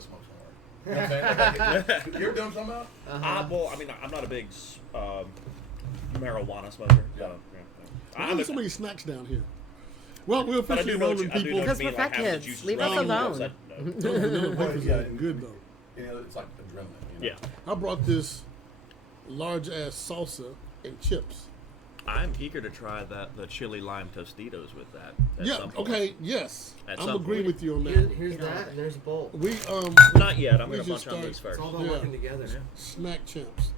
to smoke some more. You know what I'm saying? Like, you're doing something about? Well, I mean, I'm not a big marijuana smoker. Yeah. Why are there so many snacks down here? Well, we're officially rolling people. Because we're fat kids. Leave us alone. Vanilla breakfast is good, though. You know, it's like adrenaline. Yeah. I brought this large-ass salsa and chips. I'm eager to try the chili lime Tostitos with that. Okay, yes. I'm agreeing with you on that. Here's that, and there's a bowl. We Not yet. I'm going to bunch on these first. It's all about working together. Yeah. Snack champs.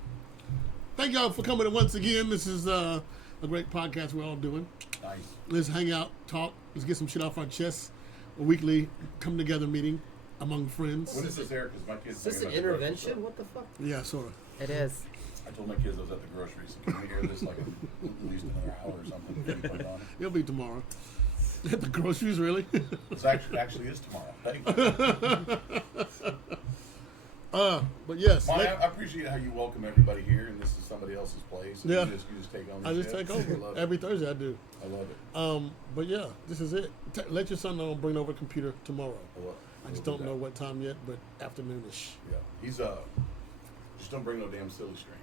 Thank y'all for coming in once again. This is a great podcast we're all doing. Nice. Let's hang out, talk. Let's get some shit off our chests. A weekly come-together meeting among friends. When is this air? Because my kids. Is this an intervention? What the fuck? Yeah, sort of. It is. I told my kids I was at the grocery, so can we hear this like at least another hour or something? Can you put it on? It'll be tomorrow. At the groceries, really? It actually is tomorrow. Thank you. But yes. Monty, I appreciate how you welcome everybody here, and this is somebody else's place. And Yeah. You just take on. I just take over every Thursday. I do. I love it. But yeah, this is it. Let your son know I'll bring over a computer tomorrow. I just don't know what time yet, but afternoonish. Yeah, he's just don't bring no damn silly string.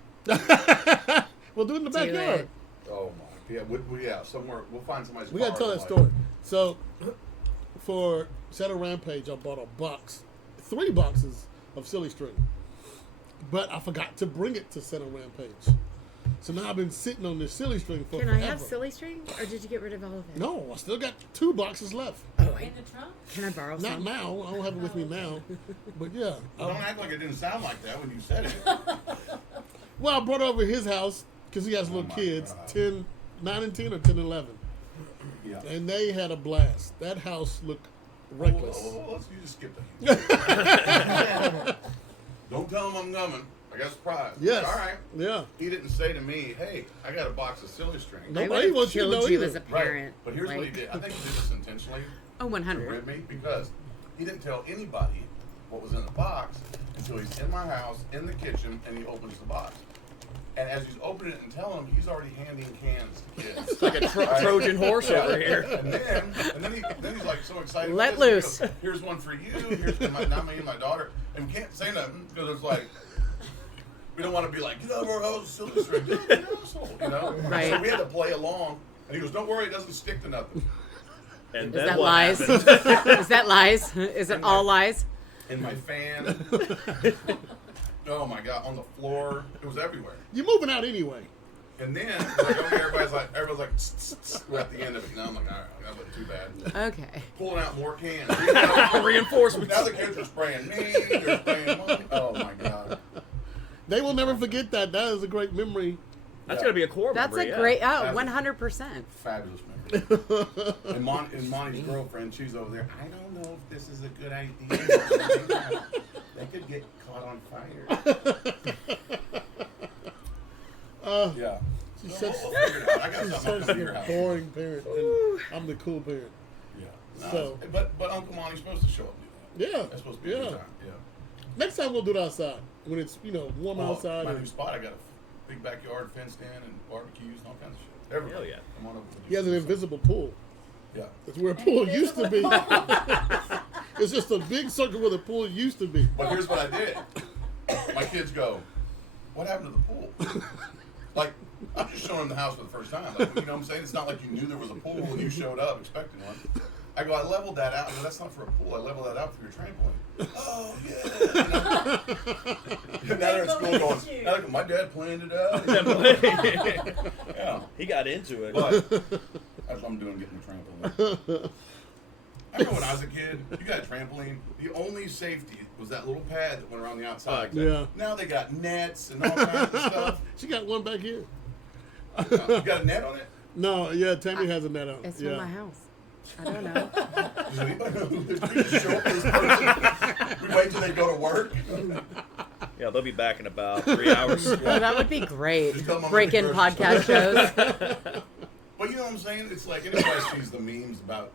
We'll do it in the backyard. Oh my, yeah, somewhere we'll find somebody's. We gotta tell that story. So, for Shadow Rampage, I bought 3 boxes of silly string, but I forgot to bring it to Shadow Rampage. So now I've been sitting on this silly string for Can forever. I have silly string, or did you get rid of all of it? No, I still got 2 boxes left. Oh, in the trunk? Can I borrow Not some? now. I don't have it with me now. But yeah. Don't act like it didn't sound like that when you said it. Well, I brought over his house because he has little kids, 9 and 10 or 10 and 11. Yeah. And they had a blast. That house looked reckless. You just skip that. Don't tell him I'm coming. I got a surprise. Yes. All right. Yeah. He didn't say to me, "Hey, I got a box of silly string." Nobody wants you to know you either. as a parent. But here's what he did. I think he did this intentionally. Oh, To 100. rib me because he didn't tell anybody what was in the box until he's in my house in the kitchen and he opens the box. And as he's opening it and telling them, he's already handing cans to kids. It's like a Trojan horse over here. And then he's like so excited. Let with this. loose. He goes, here's one for you. Here's not me and my daughter. And we can't say nothing because it's like we don't want to be like, get out of our house, silly string, you asshole, you know. Right. So we had to play along. And he goes, don't worry, it doesn't stick to nothing. And Is then that what lies? happened? Is that lies? Is it all lies? In my fan. Oh my God, on the floor. It was everywhere. You're moving out anyway. And then like, okay, everybody's like we're at the end of it. Now I'm like, all right, that wasn't too bad. Okay. Pulling out more cans. Reinforcements. Now the kids are spraying me, they're spraying Monty. Oh my God. They will never forget that. That is a great memory. That's going to be a core That's memory, a great, That's 100%. Fabulous memory. And Monty's girlfriend, she's over there. I don't know if this is a good idea. They could get caught on fire. Yeah. She's We'll such, figure it out. I got she's something such to your a house. boring parent. And I'm the cool parent. Yeah. No, So- but Uncle Monty's supposed to show up and do that. Yeah. That's supposed to be a good time. Yeah. Next time we'll do it outside. When it's, warm outside. My and new spot, I got a big backyard fenced in and barbecues and all kinds of shit. Everywhere. Hell yeah. Come on over. he has an invisible pool. Yeah. That's where a pool used to be. It's just a big circle where the pool used to be. But here's what I did. My kids go, what happened to the pool? Like, I'm just showing them the house for the first time. Like, you know what I'm saying? It's not like you knew there was a pool and you showed up expecting one. I go, I leveled that out. I go, that's not for a pool. I leveled that out for your trampoline. Oh, yeah. You know? Now they're at school going, now my dad planned it out. Yeah. He got into it. But that's what I'm doing, getting the trampoline. I remember when I was a kid, you got a trampoline. The only safety was that little pad that went around the outside. Yeah. Now they got nets and all kinds of stuff. She got one back here. You got a net on it? No, yeah, Tammy has a net on. It's yeah. from my house. I don't know. Does anybody know who lives? We just show up to this person. We wait till they go to work. Yeah, they'll be back in about 3 hours. Oh, that would be great. Just tell them I'm Break-in the grocery podcast store. shows. But you know what I'm saying? It's like anybody sees the memes about,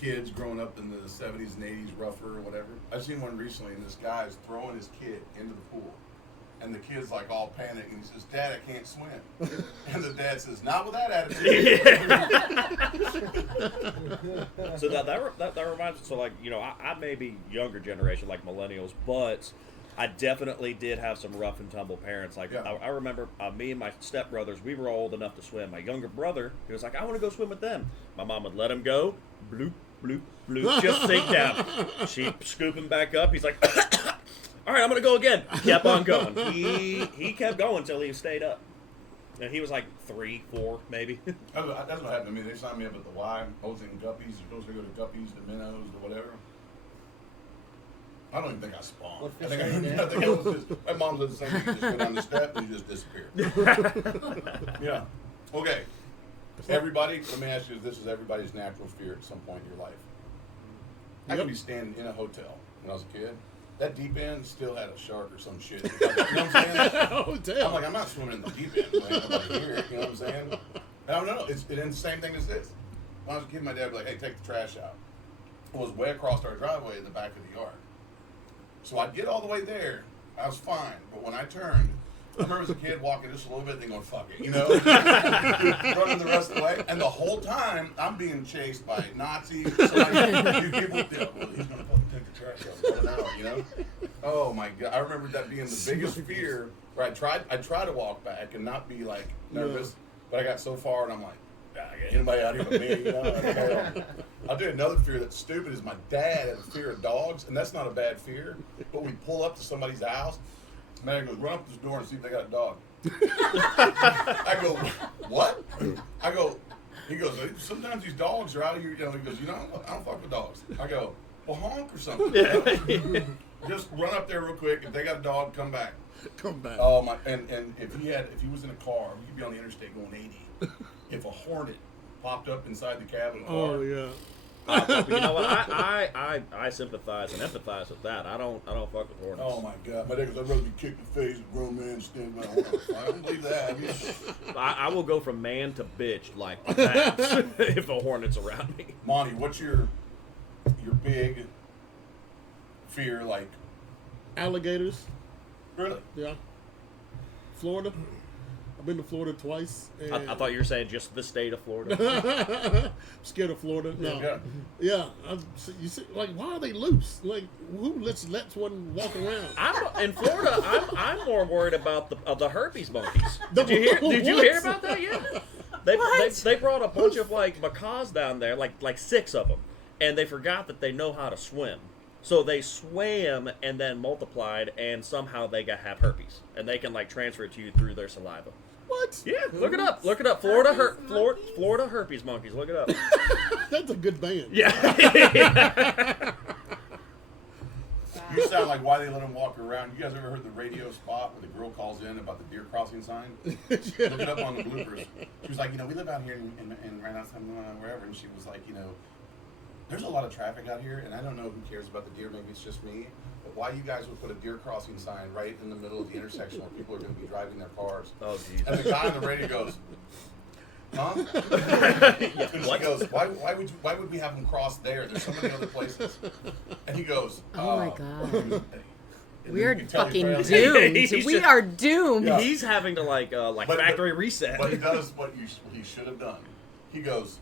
kids growing up in the 70s and 80s, rougher or whatever. I seen one recently, and this guy is throwing his kid into the pool. And the kid's like all panicked, and he says, "Dad, I can't swim." And the dad says, "Not with that attitude." So that reminds me. So like I may be younger generation like millennials, but I definitely did have some rough and tumble parents. Like Yeah. I remember me and my stepbrothers, we were old enough to swim. My younger brother, he was like, "I want to go swim with them." My mom would let him go. Bloop bloop bloop, just sink down. She'd scoop him back up. He's like, "All right, I'm gonna go again." Kept on going. He kept going until he stayed up. And he was like 3, 4, maybe. That's what happened to me. They signed me up at the Y. I was in Guppies. You're supposed to go to Guppies, the Minnows, or whatever. I don't even think I spawned. What I fish think are you I at? think I was just, my mom did the same thing. You just go down the step and you just disappear. Yeah. Okay. Everybody, let me ask you if this is everybody's natural fear at some point in your life. I Yep. could be standing in a hotel when I was a kid. That deep end still had a shark or some shit. You know what I'm saying? Oh, damn. I'm like, I'm not swimming in the deep end. When nobody here. You know what I'm saying? And I don't know. It's the same thing as this. When I was a kid, my dad would be like, "Hey, take the trash out." It was way across our driveway in the back of the yard. So I'd get all the way there. I was fine. But when I turned, I remember as a kid walking just a little bit and then going, "Fuck it," you know? Running the rest of the way. And the whole time, I'm being chased by Nazis. So like, you people, well, he's going to fucking take the trash out. Run out, you know? Oh, my God. I remember that being the biggest fear where I tried to walk back and not be, like, nervous. But I got so far and I'm like, anybody out here but me, you know? I'll do another fear that's stupid is my dad had a fear of dogs, and that's not a bad fear. But we pull up to somebody's house, man goes, "Run up this door and see if they got a dog." I go, "What?" He goes, "Sometimes these dogs are out of here." He goes, I don't fuck with dogs. I go, "Well, honk or something." You know? Just run up there real quick. If they got a dog, come back. Come back. Oh my! And if he was in a car, he'd be on the interstate going 80. If a hornet popped up inside the cabin of the car, Oh, yeah. But you know what? I sympathize and empathize with that. I don't fuck with hornets. oh my God! My dad goes, "I'd rather be kicked in the face, a grown man standing by a hornet." I don't believe that. I will go from man to bitch like that if a hornet's around me. Monty, what's your big fear? Like, Alligators. really? Yeah. Florida. I've been to Florida twice. And I thought you were saying just the state of Florida. I'm scared of Florida. No. Yeah. Yeah. You see, like, why are they loose? Like, who lets one walk around? In Florida, I'm more worried about the herpes monkeys. The Did you what? hear about that? Yeah. They brought a bunch of like macaws down there, like 6 of them, and they forgot that they know how to swim. So they swam and then multiplied, and somehow they have herpes, and they can like transfer it to you through their saliva. What? Yeah, look it up. Look it up. Florida herpes monkeys. Look it up. That's a good band. Yeah. You sound like why they let them walk around. You guys ever heard the radio spot where the girl calls in about the deer crossing sign? Look it up on the bloopers. She was like, we live out here in right outside wherever, and she was like, there's a lot of traffic out here, and I don't know who cares about the deer. Maybe it's just me. But why you guys would put a deer crossing sign right in the middle of the intersection where people are going to be driving their cars? Oh, geez. And the guy on the radio goes, "Huh?" And she goes, why would we have them cross there? There's so many other places. And he goes, Oh my God. and then We're you can tell fucking he failed. doomed. He We should- are doomed. Yeah. He's having to like But- factory reset. But he does what he should have done. He goes,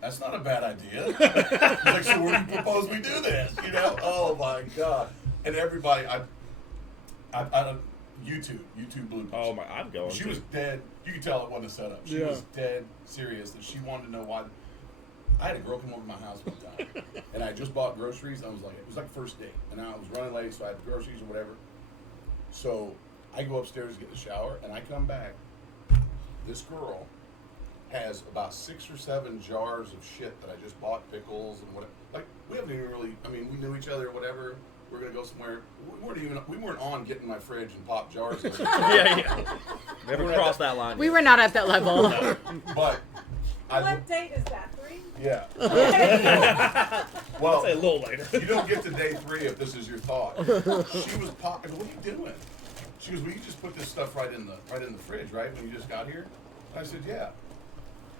that's not a bad idea. He's like, "So where do you propose we do this?" Oh my God. And everybody, I YouTube bloopers. Oh my, I'm going. She was dead. You could tell it wasn't a setup. She Yeah. was dead serious that she wanted to know why. I had a girl come over to my house one time, and I just bought groceries. And it was like first date, and I was running late, so I had groceries or whatever. So I go upstairs to get in the shower, and I come back. This girl has about 6 or 7 jars of shit that I just bought, pickles and whatever. Like, we haven't even really, we knew each other or whatever. We're going to go somewhere. We weren't on getting my fridge and pop jars. yeah. Never crossed that line. We were not at that level. But What date is that? 3? Yeah. I'll say a Well, little later. you don't get to day 3 if this is your thought. She was popping. What are you doing? She goes, "Well, you just put this stuff right in the fridge, right? When you just got here." And I said, "Yeah."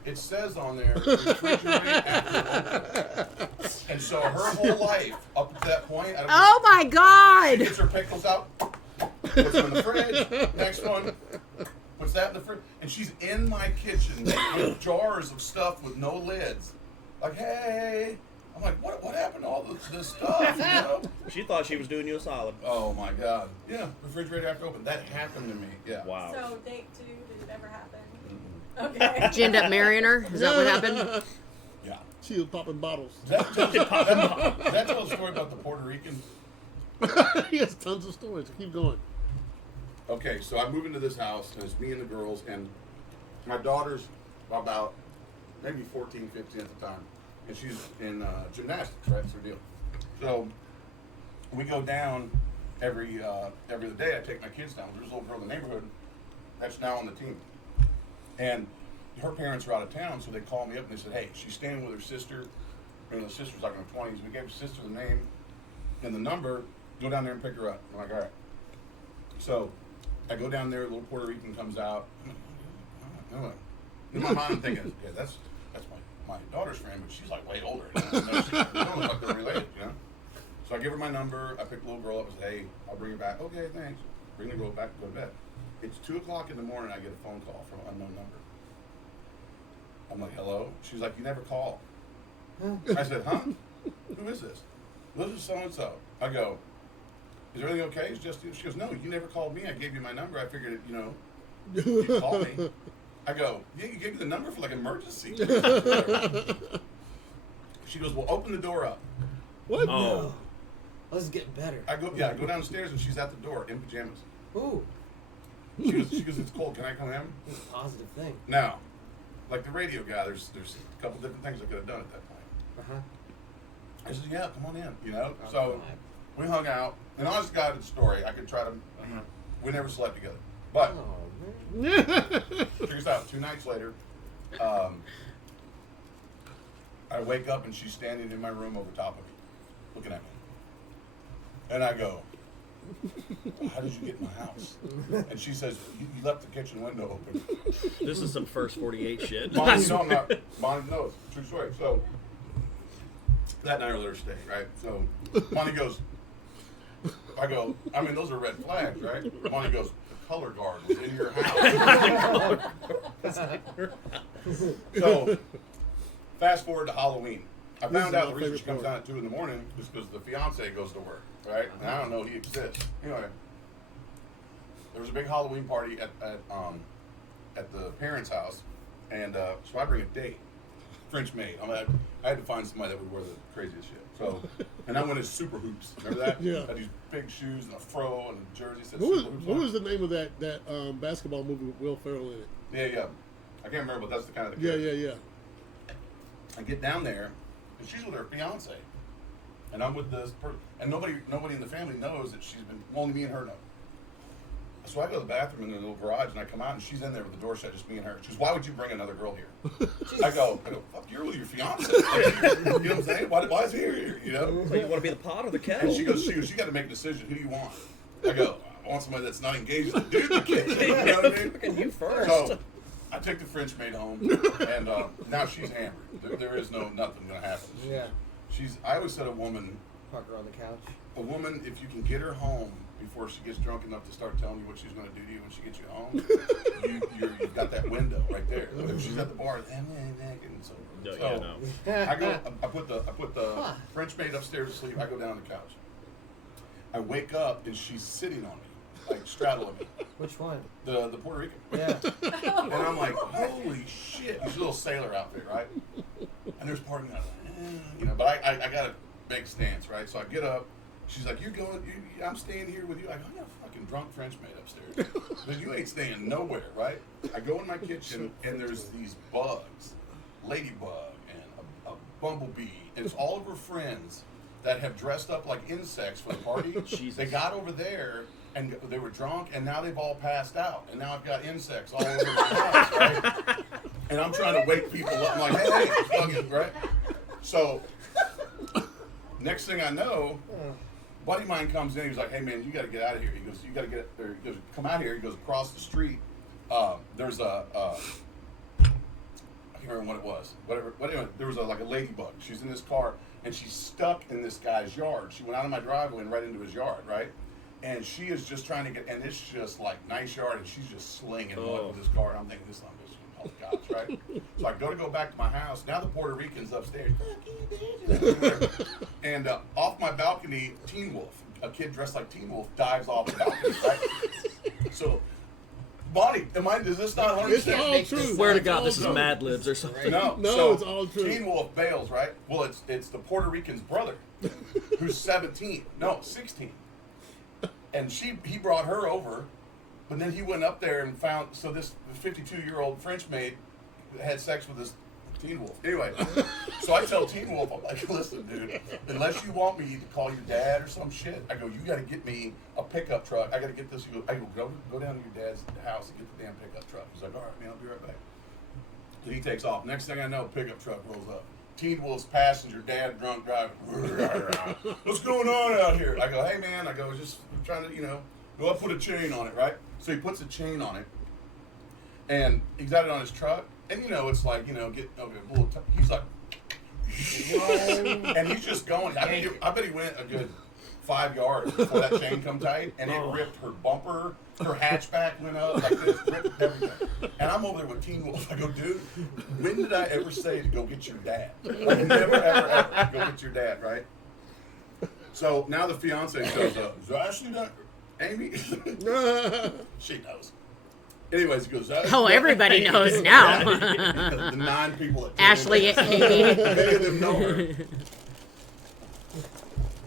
It says on there, refrigerate after. And so her whole life, up to that point, Oh my she God. gets her pickles out, Puts them in the fridge. Next one. Puts that in the fridge. And she's in my kitchen with jars of stuff with no lids. Like, hey. I'm like, what happened to all this stuff? You know? She thought she was doing you a solid. Oh my God. Yeah, refrigerator after open. That happened to me. Yeah. Wow. So date 2, did it ever happen? Mhm. Okay. Did you end up marrying her? Is that what happened? Yeah. She was popping bottles. That tells a story about the Puerto Rican. He has tons of stories. Keep going. Okay, so I move into this house, and it's me and the girls, and my daughter's about maybe 14, 15 at the time, and she's in gymnastics, right? That's her deal. So we go down every other day. I take my kids down. There's a little girl in the neighborhood that's now on the team, and her parents are out of town, so they call me up and they said, "Hey, she's staying with her sister. You know, the sister's like in her 20s. We gave her sister the name and the number. Go down there and pick her up." I'm like, "All right." So I go down there. The little Puerto Rican comes out. In my mind, I'm thinking, "Yeah, that's my daughter's friend, but she's like way older. You know? She don't look like they're related, you know." So I give her my number. I pick the little girl up and say, "Hey, I'll bring her back." "Okay, thanks." Bring the girl back to go to bed. It's 2:00 in the morning. I get a phone call from an unknown number. I'm like, "Hello?" She's like, "You never call." I said, "Huh? Who is this?" "This is so-and-so." I go, "Is everything okay?" It's just, she goes, "No, you never called me. I gave you my number. I figured, you'd call me." I go, "Yeah, you gave me the number for like emergency." She goes, "Well, open the door up." What? Oh. Oh, this is getting better. I go downstairs and she's at the door in pajamas. Ooh, She goes, "It's cold. Can I come in?" it's a positive thing. Now, like the radio guy, there's a couple different things I could have done at that point. Uh-huh. I said, "Yeah, come on in," you know. Oh, So God. we hung out. An honest to God story. I could try to. We never slept together, but Oh, man. check this out. 2 nights later, I wake up and she's standing in my room over top of me, looking at me, and I go, "How did you get in my house?" And she says, you left the kitchen window open." This is some first 48 shit. Bonnie, no, I'm not. Bonnie knows. True story. So that night I let her stay, right? So Bonnie goes, I go, "I mean, those are red flags, right?" Bonnie goes, "The color guard was in your house." So fast forward to Halloween. I This found is out my the reason she favorite comes down at 2 in the morning is because the fiance goes to work, right? And I don't know he exists. Anyway, there was a big Halloween party at the parents' house, and so I bring a date, French maid. I had to find somebody that would wear the craziest shit. So, and I went as Super Hoops. Remember that? Yeah. Had these big shoes and a fro and a jersey. Said What Super Hoops was on it. the name of that basketball movie with Will Ferrell in it? Yeah. I can't remember, but that's the kind of the Yeah, character. yeah, yeah. I get down there, and she's with her fiance, and I'm with this person, and nobody in the family knows that she's been. Only me and her know. So I go to the bathroom in the little garage, and I come out, and she's in there with the door shut, just me and her. She goes, "Why would you bring another girl here?" I go, "Fuck, you're with your fiance." You know what I'm saying? Why is he here? You know? So you want to be the pot or the And kettle? she goes, "You got to make a decision. Who do you want?" I go, "I want somebody that's not engaged to do the kid." You know what I mean? Fucking you first. So I take the French maid home, and now she's hammered. There is nothing going to happen. Yeah. I always said a woman, Parker on the couch. if you can get her home before she gets drunk enough to start telling you what she's going to do to you when she gets you home, you've got that window right there. If she's at the bar, and so. Yeah, no. I go. I put the French maid upstairs to sleep. I go down on the couch. I wake up and she's sitting on me, like straddling me. Which one? The Puerto Rican. Yeah. And I'm like, holy shit! She's a little sailor outfit, right? And there's part of me, but I got a big stance, right? So I get up. She's like, I'm staying here with you. I go, "I got a fucking drunk French maid upstairs." But you ain't staying nowhere, right? I go in my kitchen and there's these bugs, ladybug and a bumblebee, and it's all of her friends that have dressed up like insects for the party. Jesus. They got over there and they were drunk, and now they've all passed out, and now I've got insects all over the house, right? And I'm trying to wake people up. I'm like, "Hey, fucking," right? So next thing I know, buddy of mine comes in. He's like, "Hey man, you got to get out of here." He goes, "You got to get," or he goes, "Come out here." He goes across the street. There's I can't remember what it was. Whatever. But anyway, there was like a ladybug. She's in this car and she's stuck in this guy's yard. She went out of my driveway and right into his yard, right? And she is just trying to get, and it's just like nice yard, and she's just slinging mud Oh. with this car. And I'm thinking, this son of a bitch, oh gosh, right? So I go back to my house. Now the Puerto Rican's upstairs. And off my balcony, Teen Wolf, a kid dressed like Teen Wolf, dives off the balcony, right? So, Bonnie, is this not 100%? It's all true. Swear to It's God, all this is true. Mad Libs or something. No, No, so it's all true. Teen Wolf bails, right? Well, it's the Puerto Rican's brother, who's 17. No, 16. And he brought her over, but then he went up there and found, so this 52-year-old French maid had sex with this Teen Wolf. Anyway, so I tell Teen Wolf, I'm like, listen, dude, unless you want me to call your dad or some shit, I go, you got to get me a pickup truck. I got to get this. I go down to your dad's house and get the damn pickup truck. He's like, all right, man, I'll be right back. So he takes off. Next thing I know, pickup truck rolls up. Teen Wolf's passenger, dad drunk driving. What's going on out here? I go, hey man, just trying to, go up, put a chain on it, right? So he puts a chain on it, and he's got it on his truck, and it's like, he's like, and he's just going. I bet he went a good 5 yards before that chain come tight, and it ripped her bumper, her hatchback went up like this, ripped everything. And I'm over there with Teen Wolf. I go, dude, when did I ever say to go get your dad? Like, never, ever go get your dad, right? So now the fiance shows up. Is Ashley not? Amy? She knows. Anyways, he goes, Oh, everybody knows now. the 9 people that Ashley, Amy. many of them know her.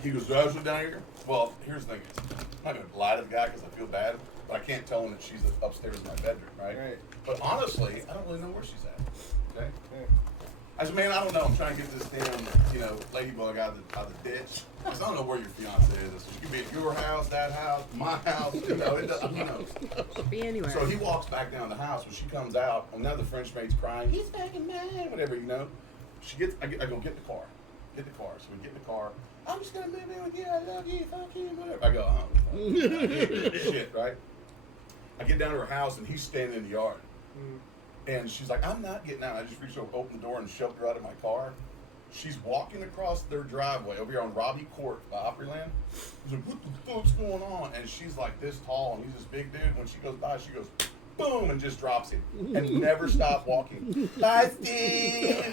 He goes, Ashley down here? Well, here's the thing. I'm not going to lie to the guy because I feel bad, but I can't tell him that she's upstairs in my bedroom, right? Right. But honestly, I don't really know where she's at. Okay? I said, man, I don't know. I'm trying to get this damn, ladybug out of the ditch. I said, I don't know where your fiance is. She could be at your house, that house, my house. It doesn't, who knows? Could be anywhere. So he walks back down the house. When she comes out, another French maid's crying. He's fucking mad, whatever, She gets. I go get the car. Get the car. So we get in the car. I'm just gonna move in with you. I love you. Fuck you. Whatever. I go, oh, shit, right? I get down to her house and he's standing in the yard. And she's like, I'm not getting out. I just reached over, opened the door, and shoved her out of my car. She's walking across their driveway over here on Robbie Court, Opryland. He's like, what the fuck's going on? And she's like this tall, and he's this big dude. When she goes by, she goes, boom, and just drops him. And never stop walking. Bye, Steve!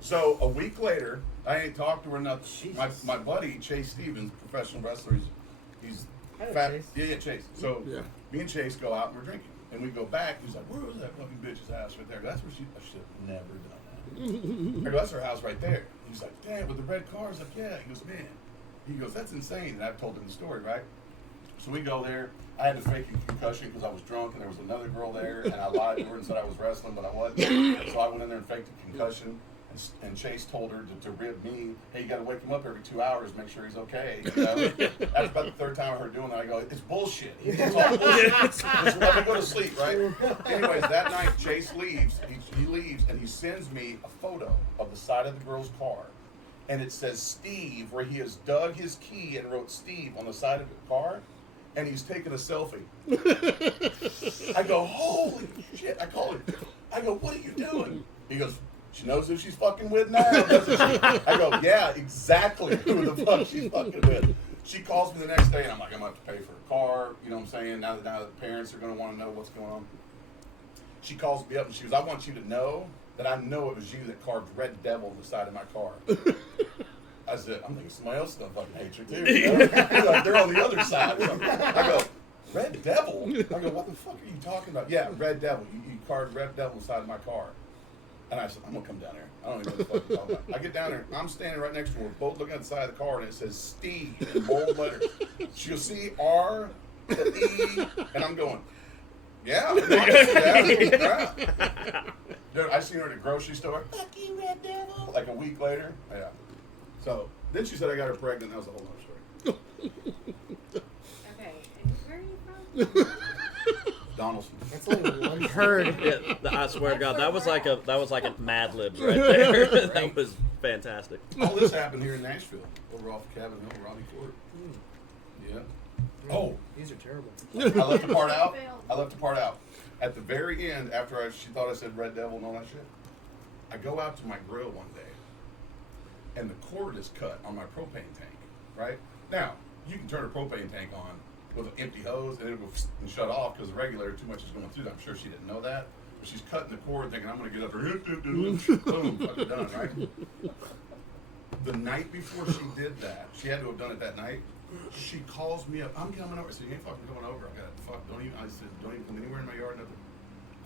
So a week later, I ain't talked to her nothing. My buddy, Chase Stevens, professional wrestler, he's I know fat. Chase. Yeah, Chase. So Yeah. me and Chase go out and we're drinking. And we go back, he's like, where was that fucking bitch's house right there? That's where I should have never done that. I go, that's her house right there. He's like, damn, with the red cars? Like, yeah. He goes, man. He goes, that's insane. And I've told him the story, right? So we go there. I had to fake a concussion because I was drunk and there was another girl there. And I lied to her and said I was wrestling, but I wasn't. So I went in there and faked a concussion. And Chase told her to rib me, hey, you got to wake him up every 2 hours, make sure he's okay. After about the third time I heard doing that, I go, it's bullshit. It's all bullshit. Just let me go to sleep, right? Anyways, that night, Chase leaves. He leaves, and he sends me a photo of the side of the girl's car. And it says Steve, where he has dug his key and wrote Steve on the side of the car. And he's taking a selfie. I go, holy shit. I call him. I go, what are you doing? He goes, she knows who she's fucking with now, doesn't she? I go, yeah, exactly who the fuck she's fucking with. She calls me the next day, and I'm like, I'm going to have to pay for a car. You know what I'm saying? Now that the parents are going to want to know what's going on. She calls me up, and she goes, I want you to know that I know it was you that carved Red Devil on the side of my car. I said, I'm thinking somebody else is going to fucking hate you, too. Like, they're on the other side. I go, Red Devil? I go, what the fuck are you talking about? Yeah, Red Devil. You carved Red Devil on the side of my car. And I said, I'm going to come down there. I don't even know what the fuck you're talking about. I get down there. I'm standing right next to her. We're both looking at the side of the car, and it says Steve in bold letters. She'll see R, the E, and I'm going, yeah. Dude, I seen her at a grocery store. Fuck you, Red Devil. Like a week later. Yeah. So then she said I got her pregnant. That was a whole other story. Okay, and where are you from? Donaldson. That's only one. Heard. Yeah, I swear to God, that was like a Mad Libs right there. That was fantastic. All this happened here in Nashville, over off Cabin Hill, Robbie Court. Yeah. Oh, These are terrible. I left the part out. At the very end, after she thought I said Red Devil and all that shit, I go out to my grill one day, and the cord is cut on my propane tank. Right now, you can turn a propane tank on with an empty hose and it'll go and shut off because the regulator too much is going through that. I'm sure she didn't know that. But she's cutting the cord thinking, I'm going to get up there, boom, fucking done, right? The night before she did that, she had to have done it that night. She calls me up. I'm coming over. I said, you ain't fucking coming over. I said, don't even come anywhere in my yard, nothing.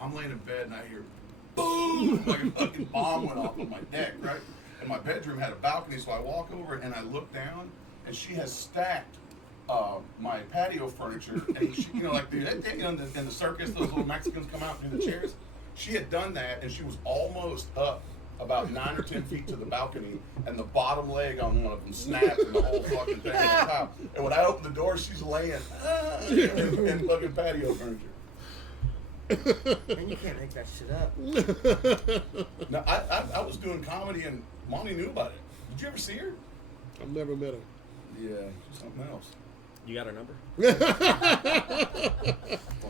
I'm laying in bed and I hear, boom, like a fucking bomb went off on my neck, right? And my bedroom had a balcony, so I walk over and I look down, and she has stacked my patio furniture, and she, like in the circus, those little Mexicans come out and do the chairs. She had done that, and she was almost up about 9 or 10 feet to the balcony, and the bottom leg on one of them snapped, and the whole fucking thing on top. And when I open the door, she's laying in fucking patio furniture. Man, you can't make that shit up. No, I was doing comedy, and Monty knew about it. Did you ever see her? I've never met her. Yeah, she's something else. You got her number? Well,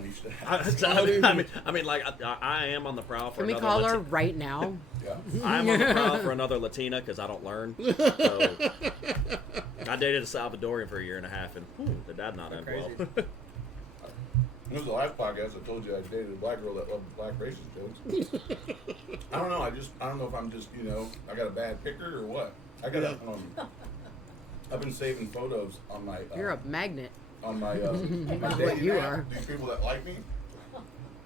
you should I have. mean, like, I am on the prowl for Can we another call her right now? Yeah. I'm on the prowl for another Latina because I don't learn. So, I dated a Salvadorian for a year and a half, and the dad not end well. This was the last podcast I told you I dated a black girl that loved black racist jokes. I don't know. I don't know if I'm just, I got a bad picker or what. I've been saving photos on my. You're a magnet. On my. That's dating what you app. are. These people that like me.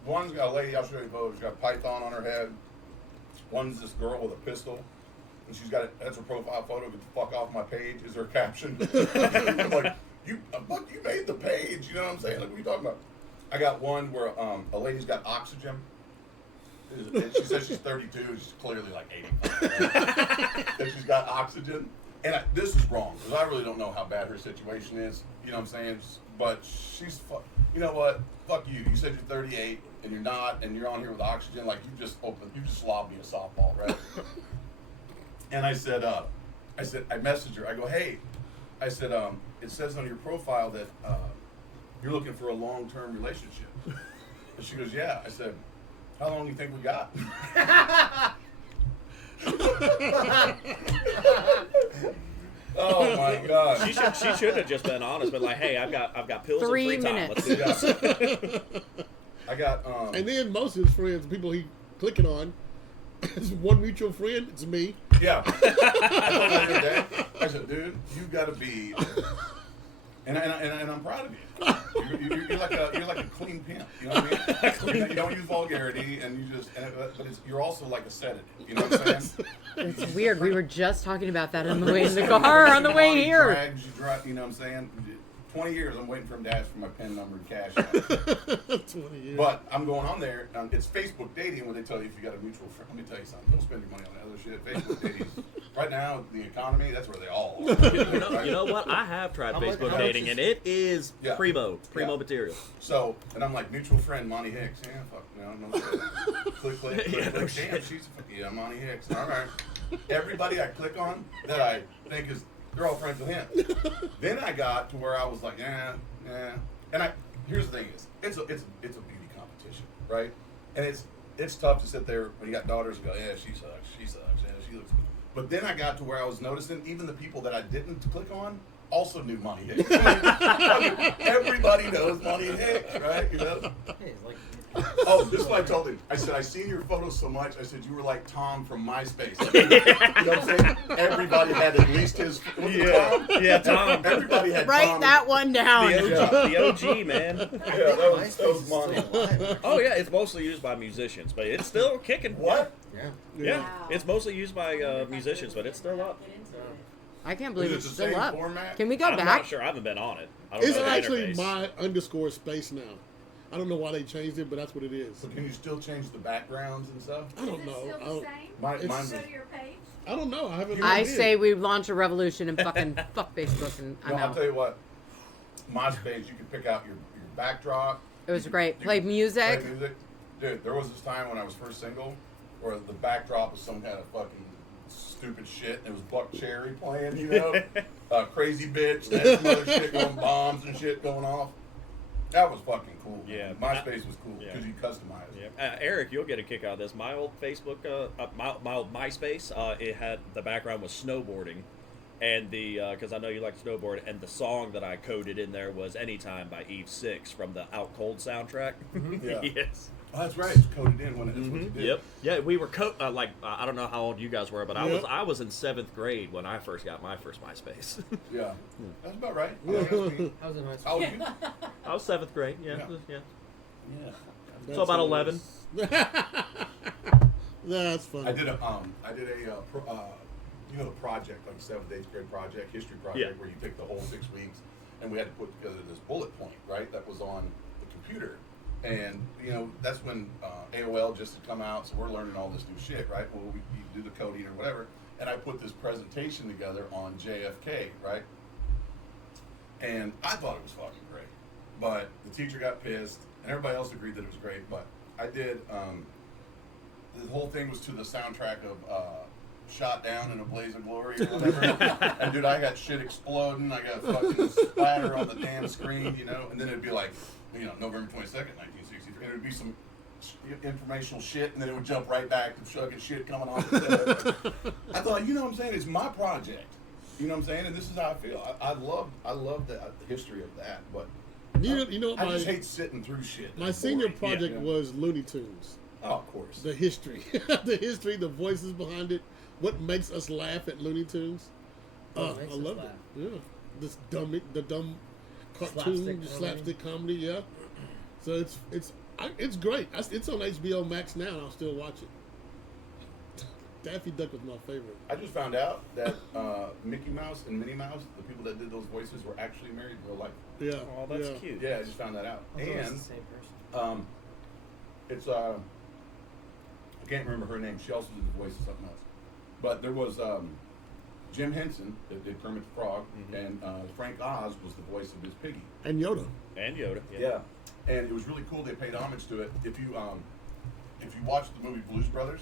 One's got a lady. I'll show you photos. She's got a python on her head. One's this girl with a pistol, and she's got it. That's her profile photo. Get the fuck off my page. Is her caption? I'm like, you made the page. You know what I'm saying? Like, what are you talking about? I got one where a lady's got oxygen. She says she's 32. She's clearly like 85. And she's got oxygen. And this is wrong because I really don't know how bad her situation is. You know what I'm saying? But she's, you know what? Fuck you. You said you're 38 and you're not, and you're on here with oxygen. Like you just lobbed me a softball, right? And I said, I messaged her. I go, hey, I said, it says on your profile that you're looking for a long-term relationship. And she goes, yeah. I said, how long do you think we got? Oh my God! She should have just been honest, but like, hey, I've got pills 3 and free time. minutes. Let's do this. I got And then most of his friends, people he clicking on, is one mutual friend. It's me. Yeah. I told her the other day, I said, dude, you got to be, and I'm proud of you. You're like a clean pimp. You know what I mean? You don't use vulgarity, and you're also like a sedative. You know what I'm saying? It's weird. We were just talking about that on the way in the car on the way here. You know what I'm saying? 20 years, I'm waiting for him to ask for my PIN number and cash out. 20 years. But I'm going on there. It's Facebook dating where they tell you if you got a mutual friend. Let me tell you something. Don't spend your money on that other shit. Facebook dating. Right now, the economy, that's where they all are. You know what? I have tried Facebook dating, and it is primo material. So, and I'm like, mutual friend, Monty Hicks. Yeah, fuck, no shit. click. Damn, she's Monty Hicks. All right. Everybody I click on that I think is, they're all friends with him. Then I got to where I was like, yeah. And here's the thing is, it's a beauty competition, right? And it's tough to sit there when you got daughters and go, yeah, she sucks, yeah, she looks. But then I got to where I was noticing even the people that I didn't click on also knew Monty Hicks. Everybody knows Monty Hicks, right? You know? Hey, like, Oh, this is what I told him. I said, I seen your photos so much. I said, you were like Tom from MySpace. You know what I'm saying? Everybody had at least his. Tom? Yeah, Tom. Everybody had Write Tom. that one down. The OG, man. Yeah, that was Monty. Oh yeah, it's mostly used by musicians, but it's still kicking. What? Yeah, Wow. it's mostly used by musicians, but it's still up. Get into it. I can't believe Is it it's the still same up. format? Can we go I'm back? not sure. I haven't been on it. I don't It's know the actually interface. my _ space now. I don't know why they changed it, but that's what it is. So can you still change the backgrounds and stuff? I don't Is it know. still I the don't, same? Mine It's- was. Go to your page. I don't know. I haven't. I looked in. say we launch a revolution and fucking fuck Facebook and No, I'm I'll out. tell you what. MySpace, you can pick out your backdrop. It was great. You Play can music. Play music. Dude, there was this time when I was first single where the backdrop was some kind of fucking stupid shit. And it was Buck Cherry playing, you know? Crazy bitch. That some other shit going, bombs and shit going off. That was fucking cool. Yeah. MySpace was cool Yeah. because you customized. Yeah. Eric, you'll get a kick out of this. My old Facebook, my old MySpace, it had the background was snowboarding, And because I know you like to snowboard, and the song that I coded in there was "Anytime" by Eve 6 from the Out Cold soundtrack. Yeah. Yes. Oh, that's right. It's coded in when it's what you did. Yep. Yeah, we were I don't know how old you guys were, but I was in 7th grade when I first got my first MySpace. Yeah. That's about right. I was in high How school. old you? I was 7th grade. Yeah. Yeah. Yeah. That's So about hilarious. 11. That's funny. I did a you know, the project, like 7th, 8th grade project, history project, Yeah. where you take the whole 6 weeks, and we had to put together this bullet point, right? That was on the computer, and you know, that's when AOL just had come out, so we're learning all this new shit, right? Well, we do the coding or whatever, and I put this presentation together on JFK, right? And I thought it was fucking great, but the teacher got pissed, and everybody else agreed that it was great, but I did. The whole thing was to the soundtrack of Shot Down in a Blaze of Glory or whatever. And dude, I got shit exploding. I got fucking splatter on the damn screen, you know. And then it'd be like, you know, November 22nd, 1963. And it would be some informational shit, and then it would jump right back to chugging shit coming on. I thought, you know what I'm saying? It's my project. You know what I'm saying? And this is how I feel. I love the history of that, but You know I what just my hate sitting through shit. my It's senior boring. project Yeah. was Looney Tunes. Oh, of course. The history, the voices behind it, what makes us laugh at Looney Tunes. What makes I us love laugh? it. Yeah, the dumb cartoon, Slapstick slapstick comedy. Yeah, so it's great. It's on HBO Max now, and I'll still watch it. Daffy Duck was my favorite. I just found out that Mickey Mouse and Minnie Mouse, the people that did those voices, were actually married in real life. Yeah, Oh, that's yeah. cute. Yeah, I just found that out. I thought it was And the same person. it's I can't remember her name. She also did the voice of something else. But there was Jim Henson that did Kermit the Frog, and Frank Oz was the voice of Miss Piggy. And Yoda. And Yoda. Yeah, and it was really cool. They paid homage to it. If you watch the movie Blues Brothers,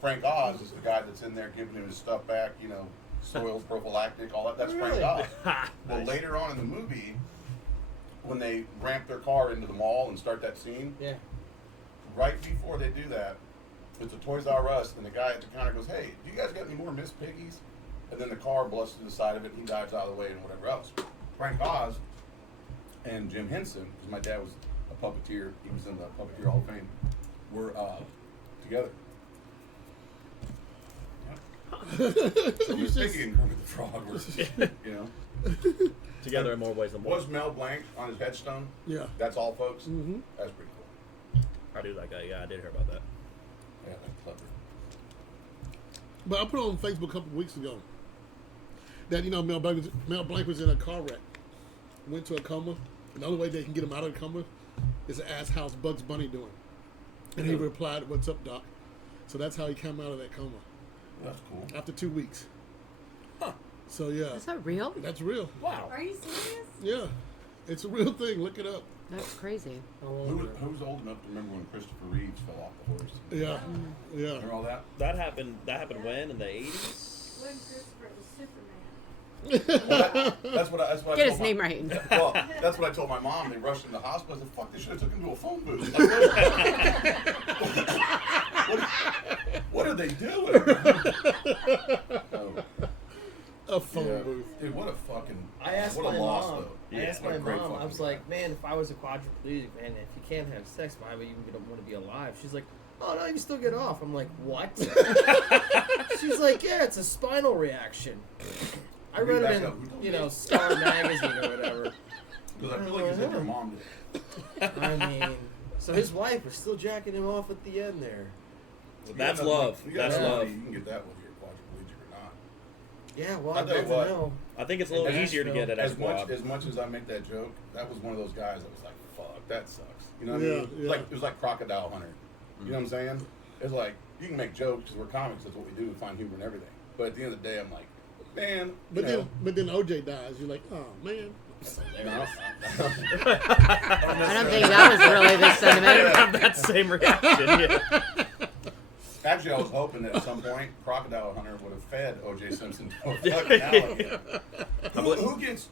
Frank Oz is the guy that's in there giving him his stuff back. You know, soils, prophylactic, all that. That's Frank Really? Oz. Well, Nice. later on in the movie, when they ramp their car into the mall and start that scene, Yeah. right before they do that, it's a Toys R Us, and the guy at the counter goes, "Hey, do you guys got any more Miss Piggies?" And then the car busts to the side of it, and he dives out of the way, and whatever else. Frank Oz and Jim Henson, because my dad was a puppeteer, he was in the Puppeteer Hall of Fame, were together. So Miss Piggy and Kermit the Frog were, you know. Together in more ways than one. Was Mel Blanc on his headstone? Yeah. That's all, folks. Mhm. That's pretty cool. I do like that. Yeah, I did hear about that. Yeah, that's clever. But I put on Facebook a couple weeks ago that, you know, Mel Blanc was in a car wreck, went to a coma, and the only way they can get him out of the coma is to ask how's Bugs Bunny doing. And he replied, "What's up, Doc?" So that's how he came out of that coma That's cool. after 2 weeks. So yeah, Is that real? that's real. Wow. Are you serious? Yeah, it's a real thing. Look it up. That's crazy. Who's old enough to remember when Christopher Reeves fell off the horse? Yeah, yeah. Remember all that? That happened when? In the 80s? When Christopher was Superman. That's what I Get told his my- name right. Well, that's what I told my mom. They rushed him to the hospital. I said, "Fuck, they should have took him to a phone booth." What are they doing? Oh, A phone yeah. booth. Dude, what a fucking I asked what a my loss, mom. though. I asked What my a great mom. I fucking was guy. like, man, if I was a quadriplegic, man, if you can't have sex, why would you even want to be alive? She's like, oh no, you can still get off. I'm like, what? She's like, yeah, it's a spinal reaction. I read back it up. in, you know, Star magazine or whatever. Because I feel like you said your mom did. I mean, so his wife was still jacking him off at the end there. That's You got enough love. money- you got That's enough love. money, You can get that whether you're quadriplegic or not. Yeah, well, I'll I'd tell you love to what. know. I think it's a little In easier to Nashville. get it as As much as I make that joke, that was one of those guys that was like, "Fuck, that sucks." You know what I Yeah, mean? yeah. It was like Crocodile Hunter. You know what I'm saying? It's like you can make jokes because we're comics. That's what we do. We find humor in everything. But at the end of the day, I'm like, man. But then OJ dies. You're like, oh man. No. I don't think that was really the I sentiment. have that same reaction. Yeah. Actually, I was hoping that at some point, Crocodile Hunter would have fed O.J. Simpson to a fucking alligator. Who gets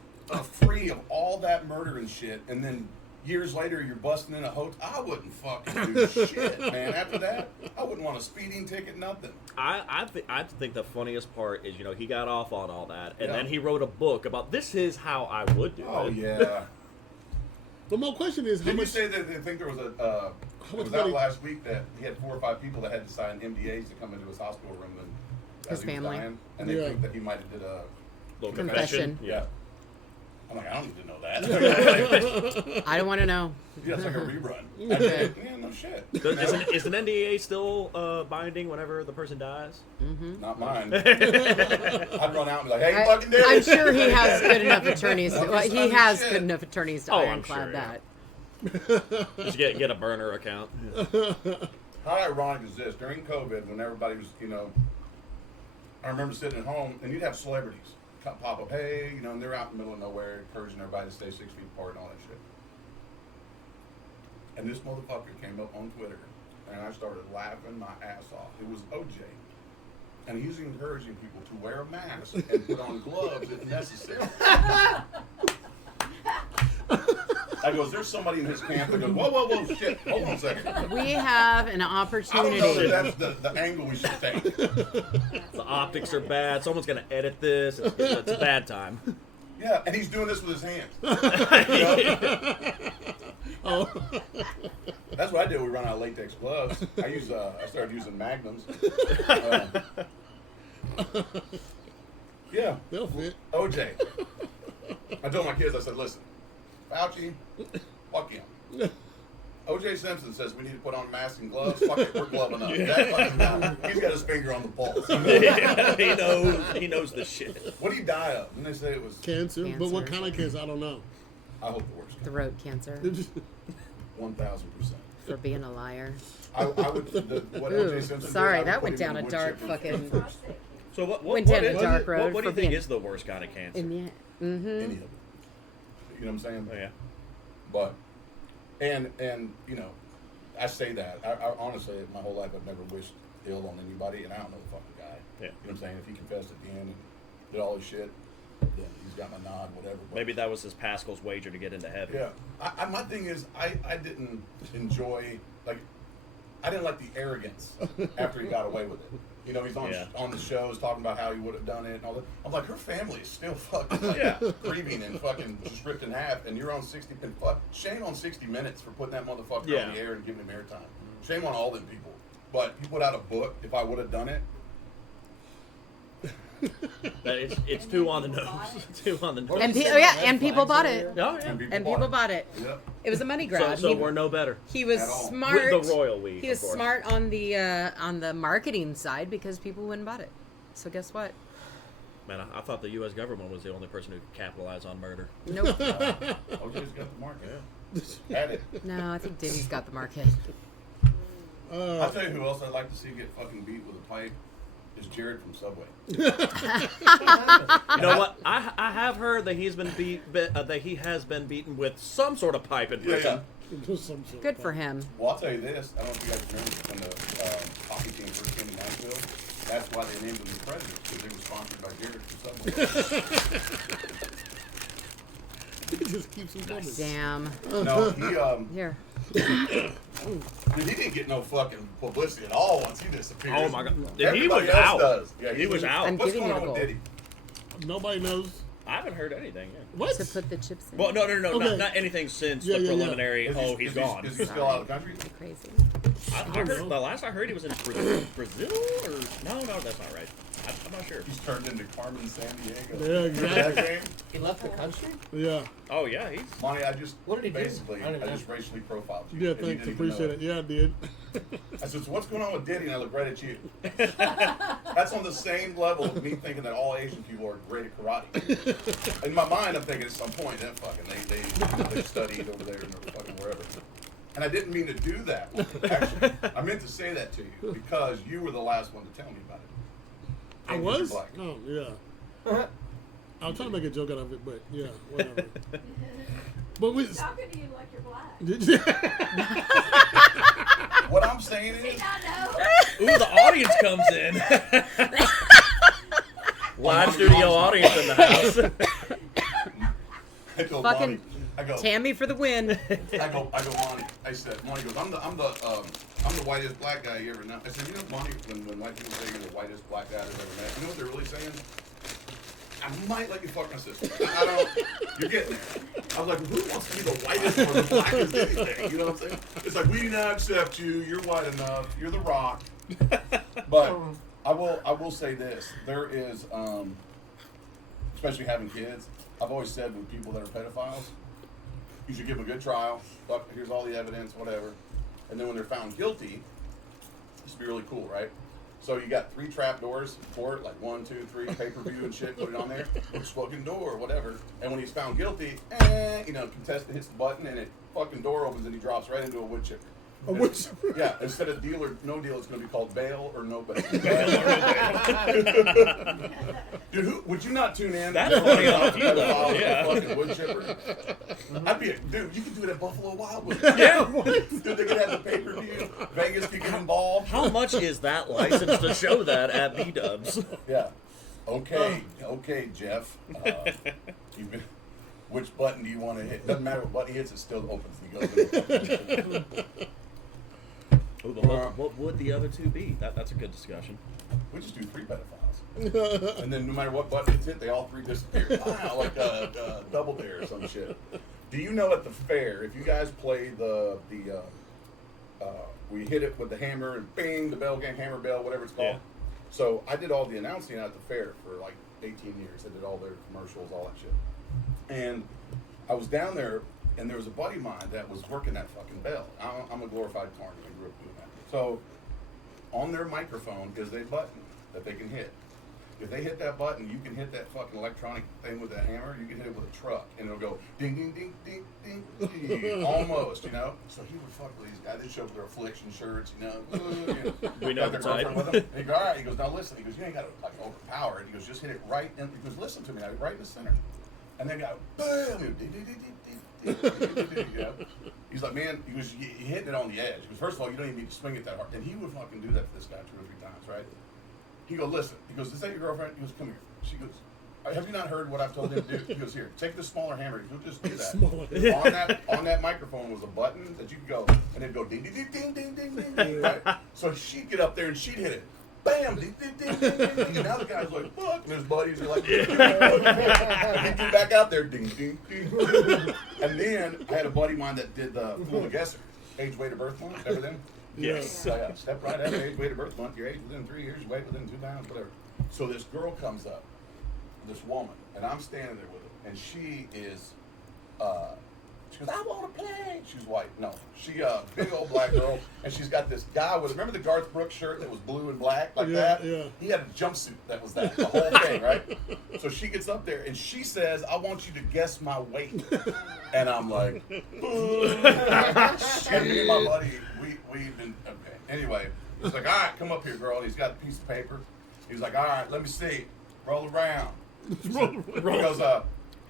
free of all that murder and shit, and then years later, you're busting in a hotel. I wouldn't fucking do shit, man. After that, I wouldn't want a speeding ticket, nothing. I think the funniest part is, he got off on all that, and Yeah. then he wrote a book about this is how I would do Oh it. yeah. The more question is how Did you much. say that they think there was it much was out money- last week that he had 4 or 5 people that had to sign MDAs to come into his hospital room and His as he was family. dying, and they Yeah. think that he might have did a Little Confession. Yeah. I'm like, I don't need to know that. I don't want to know. Yeah, it's like a rerun. Okay. Yeah, no shit. Is an NDA still binding whenever the person dies? Not mine. I'd run out and be like, hey, you fucking did I'm it. sure he has good enough attorneys. Don't Well, be he signing has shit. good enough attorneys to Oh, I'm ironclad sure, yeah. that. Just get a burner account. How ironic is this? During COVID, when everybody was, I remember sitting at home, and you'd have celebrities pop up, hey, and they're out in the middle of nowhere, encouraging everybody to stay 6 feet apart and all that shit. And this motherfucker came up on Twitter, and I started laughing my ass off. It was OJ. And he's encouraging people to wear a mask and put on gloves if necessary. I goes, there's somebody in his camp that goes, whoa, shit, hold on a second. We have an I don't know opportunity. if that's the angle we should take. The optics are bad. Someone's gonna edit this. It's a bad time. Yeah, and he's doing this with his hands. Oh. That's what I did. We run out of latex gloves. I started using magnums. Yeah, They'll fit. OJ. I told my kids, I said, listen, Fauci, fuck him. OJ Simpson says we need to put on masks and gloves. Fuck it, we're gloving up. That fucking guy, he's got his finger on the pulse. He knows the shit. What did he die of? And they say it was, Cancer. But what Cancer. kind of cancer? I don't know. I hope the worst. Throat cancer 1,000%. for being a liar. I would, what Ooh, O.J. Simpson sorry, did, I that would went put him down in a wood dark chipper fucking- first. So what Went down a dark what road do for you think being- is the worst kind of cancer? In the mm-hmm. Any of it. You know what I'm saying? Oh, yeah. But, and I say that. I honestly, my whole life, I've never wished ill on anybody, and I don't know the fucking guy. Yeah. You know what I'm saying? If he confessed at the end and did all his shit, then he's got my nod, whatever. But, Maybe that was his Pascal's wager to get into heaven. yeah. My thing is, I didn't enjoy, I didn't like the arrogance after he got away with it. He's on the shows talking about how he would have done it and all that. I'm like, her family is still fucking grieving and fucking just ripped in half, and you're on 60. And shame on 60 Minutes for putting that motherfucker on the air and giving him airtime. Shame on all them people. But he put out a book. If I would have done it, It's too on the nose. Too on the nose. And people bought it. Oh, yeah. And people bought it. Yep. It was a money grab. So we're no better. He was At all. smart. With the royal we. He was of course. smart on the marketing side because people wouldn't bought it. So guess what? Man, I thought the U.S. government was the only person who could capitalize on murder. Nope. OJ's got the market. Had it. No, I think Diddy's got the market. I'll tell you who else I'd like to see get fucking beat with a pipe is Jared from Subway. You know what? I have heard that he has been beaten with some sort of pipe in prison. Good for him. Well, I'll tell you this. I don't know if you guys remember when the hockey team first came to Nashville. That's why they named them the Presidents, because they were sponsored by Jared from Subway. He just keeps them coming. Damn. No, he Here. dude, he didn't get no fucking publicity at all once he disappeared. Oh my God. Everybody He was else out. does. Yeah, He was out. I'm What's giving going you on the with gold. Diddy? Nobody knows. I haven't heard anything yet. What? To put the chips in. Well, no, Okay. not anything since Yeah, the yeah, yeah. preliminary. Is He's gone. Is he still out of the country? Crazy. I heard, the last I heard he was in Brazil or no, that's not right. I'm not sure. He's turned into Carmen San Diego. Yeah, Remember that exactly. game? He left the country? Yeah. Oh yeah, he's. Monty, What did he do? basically, I don't I know. just racially profiled you. Yeah, and you thanks. didn't even Appreciate know it. Yeah, I did. I said, so what's going on with Diddy? And I looked right at you. That's on the same level of me thinking that all Asian people are great at karate. In my mind, I'm thinking at some point, that fucking they studied over there and fucking wherever. And I didn't mean to do that. Actually, I meant to say that to you because you were the last one to tell me about it. I And you're was? black. Oh, yeah. I was trying to make a joke out of it, but yeah, whatever. But we. Talking to you like you're black. Did you? What I'm saying Does he is, not know? Ooh, the audience comes in. Live studio audience in the house. I told Fucking- I go, Tammy for the win. I go, Monty. I said, Monty goes, I'm the whitest black guy you ever know. I said, you know, Monty, when white people say you're the whitest black guy they've ever met, you know what they're really saying? I might let you fuck my sister. I don't. You're getting it. I was like, who wants to be the whitest or the blackest anything? You know what I'm saying? It's like, we do not accept you. You're white enough. You're the Rock. But I will say this: there is, especially having kids. I've always said with people that are pedophiles, you should give them a good trial. Look, here's all the evidence, whatever. And then when they're found guilty, this would be really cool, right? So you got 3 trap doors for it, like 1, 2, 3, pay-per-view and shit, put it on there, hooks fucking door or whatever. And when he's found guilty, contestant hits the button and it fucking door opens and he drops right into a wood chipper. A wood chipper? Yeah, instead of deal or no deal, it's going to be called bail or no bail. Dude, would you not tune in? That's funny enough, you though. Yeah. Fucking wood chipper. I'd be dude. You could do it at Buffalo Wild Wings. Yeah. Dude, they could have the pay-per-view. Vegas could get involved. How much is that license to show that at B-Dubs? Yeah. Okay, Jeff. Which button do you want to hit? Doesn't matter what button he hits, it still opens. He goes. What would the other 2 be? That's a good discussion. We just do 3 pedophiles, and then no matter what button it's hit, they all 3 disappear. Wow, like a double dare or some shit. Do you know at the fair, if you guys play we hit it with the hammer and bing, the bell gang, hammer bell, whatever it's called. Yeah. So I did all the announcing at the fair for like 18 years. I did all their commercials, all that shit. And I was down there, and there was a buddy of mine that was working that fucking bell. I'm a glorified carny. I grew up doing that. So on their microphone is a button that they can hit. If they hit that button, you can hit that fucking electronic thing with that hammer. You can hit it with a truck, and it'll go ding, ding, ding, ding, ding, ding, almost, you know. So he would fuck with these guys. They'd show up with their affliction shirts, you know. We know got the their type. girlfriend with them. He goes, all right. He goes, now listen. He goes, you ain't got to like overpower it. He goes, just hit it right in. He goes, listen to me, right in the center. And then go, bam, ding, ding, ding, ding, ding, ding, ding, ding, you know. He's like, man, he goes, you're hitting it on the edge. He goes, first of all, you don't even need to swing it that hard. And he would fucking do that to this guy 2 or 3 times, right? He goes, listen. He goes, is that your girlfriend? He goes, come here. She goes, have you not heard what I've told him to do? He goes, here, take the smaller hammer. He'll just do that. On that microphone was a button that you could go, and it'd go ding, ding, ding, ding, ding, ding, ding, right? So she'd get up there and she'd hit it. Bam, ding, ding, ding, ding, ding, ding. And now the guy's like, fuck. And his buddies are like, and he'd get back out there, ding, ding, ding. And then I had a buddy of mine that did the Fool the Guesser, age, weight, of birth month. Remember them? Yes. So yeah, step right out of age, weight, of birth month. Your age within 3 years, your weight within 2 pounds, whatever. So this girl comes up, this woman, and I'm standing there with her, and she is, she goes, I want to play. She's white. No, she big old black girl, and she's got this guy with, remember the Garth Brooks shirt that was blue and black like that? Yeah. He had a jumpsuit that was that, the whole thing, right? So she gets up there, and she says, I want you to guess my weight. And I'm like, and me and my buddy, we've been, okay. Anyway, he's like, all right, come up here, girl. And he's got a piece of paper. He's like, all right, let me see. Roll around.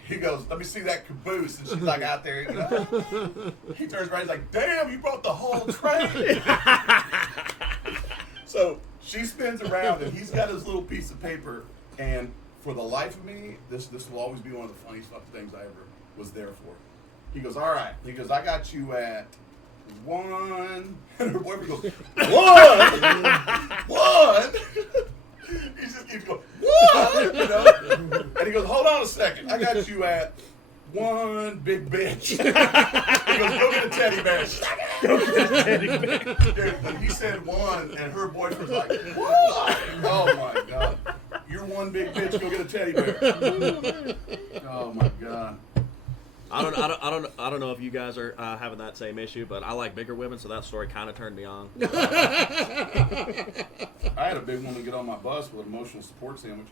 He goes, let me see that caboose. And she's like out there. You know? He turns around, he's like, damn, you brought the whole train. So she spins around, and he's got his little piece of paper. And for the life of me, this will always be one of the funniest things I ever was there for. He goes, all right. He goes, I got you at 1. And her boyfriend goes, 1? He just keeps going, what? You know? And he goes, hold on a second. I got you at 1 big bitch. He goes, go get a teddy bear. Go get a teddy bear. Dude, when he said 1, and her boyfriend's like, what? Oh my God. You're 1 big bitch, go get a teddy bear. Oh my God. I don't know if you guys are having that same issue, but I like bigger women, so that story kind of turned me on. I had a big woman get on my bus with an emotional support sandwich.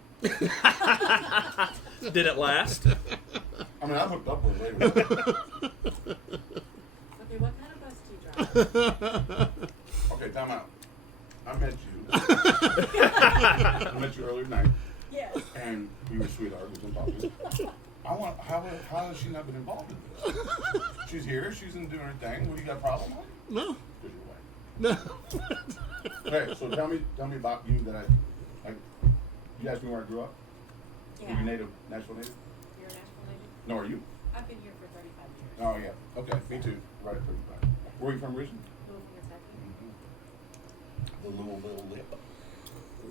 Did it last? I mean, I hooked up with her later. Okay, what kind of bus do you drive? Okay, time out. I met you. I met you earlier tonight, Yes. and you were a sweetheart. We didn't talk to you. How has she not been involved in this? She's here. She's in doing her thing. What, do you got a problem with? No. Because you're white. No. Okay, so tell me about you that you asked me where I grew up. Yeah. Are you native, Nashville native? You're a Nashville native? No, are you? I've been here for 35 years. Oh, yeah. Okay, me too. Right at 35. Where are you from originally? Louisville, Kentucky. The Louisville Lip.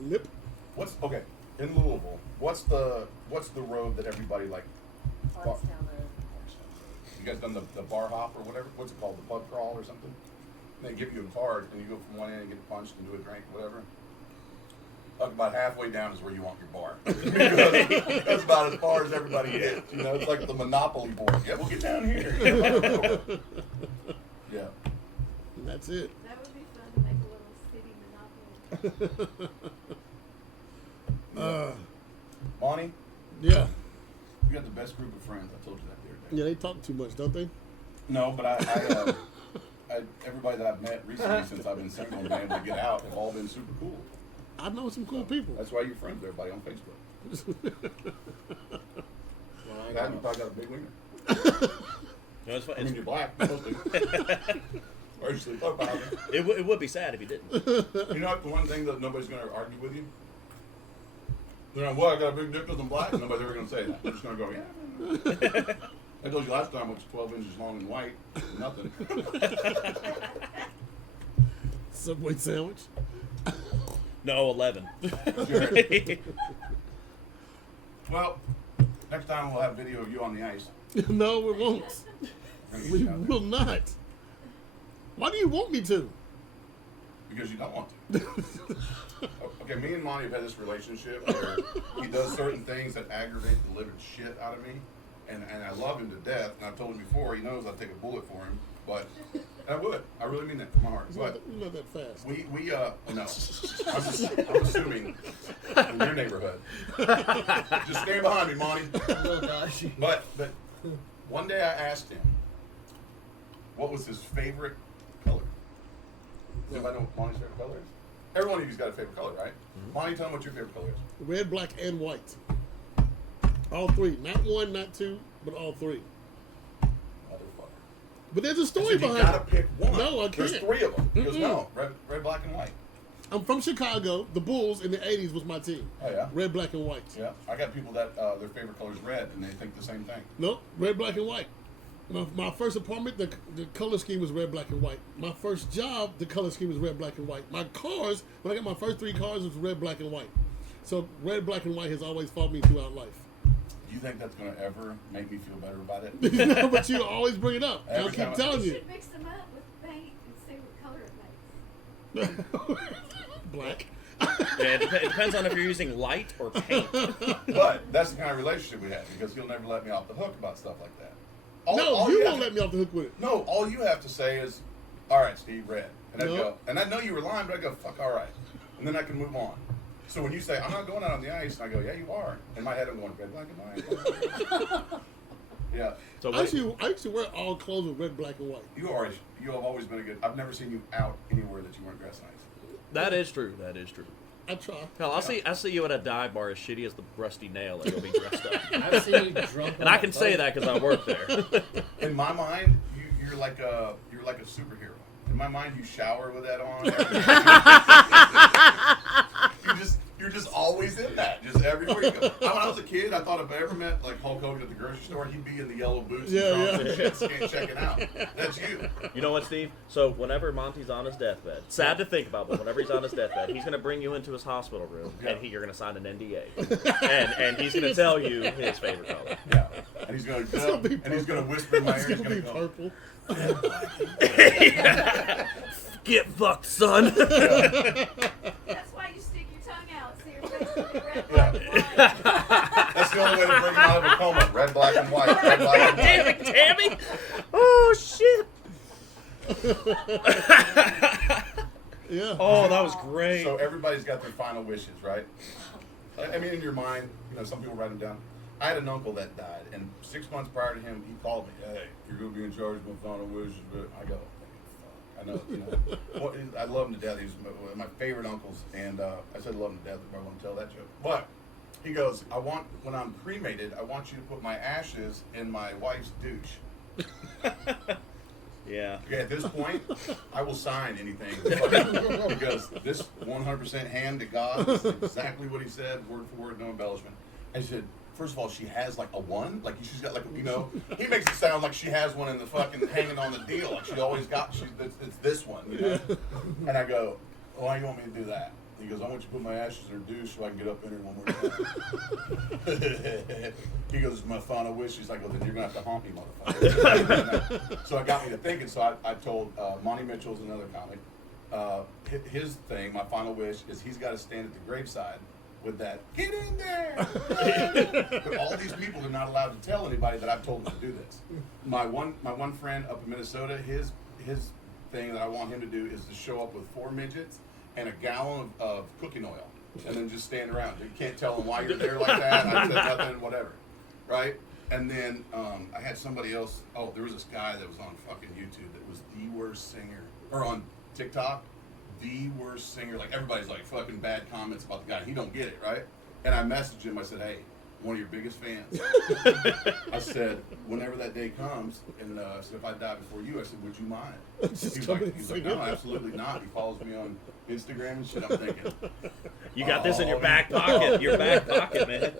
Lip. Okay, in Louisville, what's the road that everybody like? Bardstown Road. You guys done the bar hop or whatever? What's it called? The pub crawl or something? They give you a card and you go from one end and get punched and do a drink, whatever. About halfway down is where you want your bar. Because that's about as far as everybody gets. You know, it's like the Monopoly board. Yeah, we'll get down here. Yeah. And that's it. That would be fun to make a little city monopoly. Monty, Yeah. you got the best group of friends. I told you that the other day. Yeah, they talk too much, don't they? No, but I everybody that I've met recently since I've been single and been able to get out have all been super cool. I know some cool people. That's why you're friends with everybody on Facebook. Well, That you probably got a big wiener. No, it's fun. I mean, you're black. Mostly. Or you sleep up about it. It would be sad if he didn't. You know what? The one thing that nobody's going to argue with you? They're like, well, I got a big dick because I'm black. And nobody's ever going to say that. They're just going to go, yeah. I told you last time it was 12 inches long and white. Nothing. Subway sandwich. No, 11. Sure. Well, next time we'll have video of you on the ice. No, we won't. We're gonna get We you out there. will not. Why do you want me to? Because you don't want to. Okay, me and Monty have had this relationship where he does certain things that aggravate the living shit out of me. And I love him to death. And I've told him before, he knows I'd take a bullet for him. But I would. I really mean that from my heart. It's But not that fast. no. I'm assuming in your neighborhood. Just stand behind me, Monty. little dodgy. But one day I asked him what was his favorite color. Does anybody know what Monty's favorite color is? Every one of you's got a favorite color, right? Monty, tell him what your favorite color is. Red, black, and white. All three. Not one, not two, but all three. Motherfucker. But there's a I story said, you behind gotta it. pick one. No, I There's can't. 3 of them. He goes, Mm-mm. no, red, black, and white. I'm from Chicago. The Bulls in the 80s was my team. Oh, yeah? Red, black, and white. Yeah. I got people that their favorite color is red, and they think the same thing. No, red, black, and white. My first apartment, the color scheme was red, black, and white. My first job, the color scheme was red, black, and white. My cars, when I got my first 3 cars, it was red, black, and white. So red, black, and white has always followed me throughout life. Do you think that's going to ever make me feel better about it? No, but you always bring it up. Every I'll keep time I- telling You you. should mix them up with paint and see what color it makes. Black. Yeah, it depends on if you're using light or paint. But that's the kind of relationship we have because he'll never let me off the hook about stuff like that. No, you have won't to- let me off the hook with it. No, all you have to say is, all right, Steve, red. And I'd No. go, and I know you were lying, but I go, fuck, all right. And then I can move on. So when you say, I'm not going out on the ice, and I go, yeah, you are. In my head, I'm going, red, black, and white. Yeah. So I wait, used to wear all clothes with red, black, and white. You have always been a good, I've never seen you out anywhere that you weren't dressed nice. that is true. That is true. I try. Hell, I see you at a dive bar as shitty as the rusty nail, and you'll be dressed up. I've seen you drunk. And I can say that because I work there. In my mind, you're like a superhero. In my mind, you shower with that on. You're just always in that. Just everywhere you go. When I was a kid, I thought if I ever met like Hulk Hogan at the grocery store, he'd be in the yellow boots Yeah, and trunks and shit, checking out. That's you. You know what, Steve? So whenever Monty's on his deathbed, sad to think about, but whenever he's on his deathbed, he's going to bring you into his hospital room, and you're going to sign an NDA, and he's going to tell you his favorite color. Yeah. And he's gonna gonna be and he's gonna whisper in my It's ear. He's gonna be gonna go, purple. Get fucked, son. That's why you stick your tongue out. See your face with the red, black, and white. That's the only way to bring him out of a coma. Red, black, and white. Red, black, and white. Damn it, Tammy! Oh shit! Yeah. Oh, that was great. So everybody's got their final wishes, right? I mean, in your mind, some people write them down. I had an uncle that died, and 6 months prior to him, he called me, hey, you're going to be in charge of my final wishes. But I go, fuck, I know, Well, I love him to death. He's one of my favorite uncles, and I said I love him to death, but I want to tell that joke. But he goes, when I'm cremated, I want you to put my ashes in my wife's douche. Yeah. Okay, at this point, I will sign anything because this 100% hand to God is exactly what he said, word for word, no embellishment. I said, first of all, she has like a one. Like she's got like, you know, he makes it sound like she has one in the fucking hanging on the deal. Like she always got, it's this one, you know? And I go, why do you want me to do that? He goes, I want you to put my ashes in her douche so I can get up in her one more time. He goes, my final wish. He's like, well, then you're going to have to haunt me, motherfucker. So it got me to thinking. So I told Monty Mitchell's another comic. His thing, my final wish, is he's got to stand at the graveside with that, get in there. But all these people are not allowed to tell anybody that I've told them to do this. My one friend up in Minnesota, his thing that I want him to do is to show up with 4 midgets and a gallon of cooking oil, and then just stand around. You can't tell them why you're there like that. I said nothing, whatever, right? And then I had somebody else. Oh, there was this guy that was on fucking YouTube that was the worst singer, or on TikTok, the worst singer. Like everybody's like fucking bad comments about the guy. He don't get it, right? And I messaged him. I said, hey, one of your biggest fans. I said, whenever that day comes, and I said, if I die before you, I said, would you mind? He's like, no, absolutely not. He follows me on Instagram and shit. I'm thinking, you got this in your back pocket. Your back pocket, man.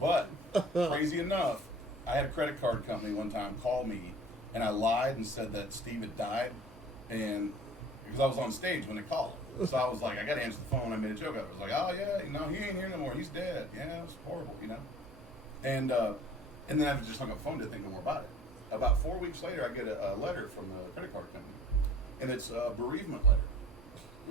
But crazy enough, I had a credit card company one time call me, and I lied and said that Steve had died, and because I was on stage when they called. So I was like, I got to answer the phone. I made a joke out of it. I was like, oh yeah, no, he ain't here no more. He's dead. Yeah, it was horrible, you know. And then I just hung up the phone, didn't think no more about it. About 4 weeks later, I get a letter from the credit card company, and it's a bereavement letter.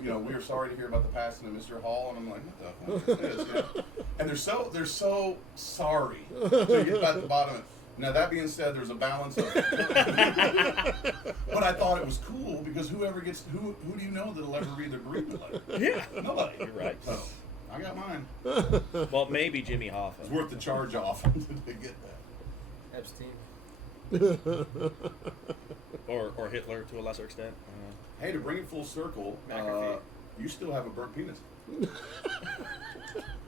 You know, we are sorry to hear about the passing of Mr. Hall, and I'm like, what the fuck is this? You know? And they're so sorry. So you get back to the bottom of it. Now that being said, there's a balance of it. But I thought it was cool because whoever gets who do you know that'll ever read their bereavement letter? Yeah, Nobody. you're right. So I got mine. Well, maybe Jimmy Hoffa. It's worth the charge off to get that. Epstein. Or Hitler to a lesser extent. Hey, to bring it full circle, McAfee. you still have a burnt penis.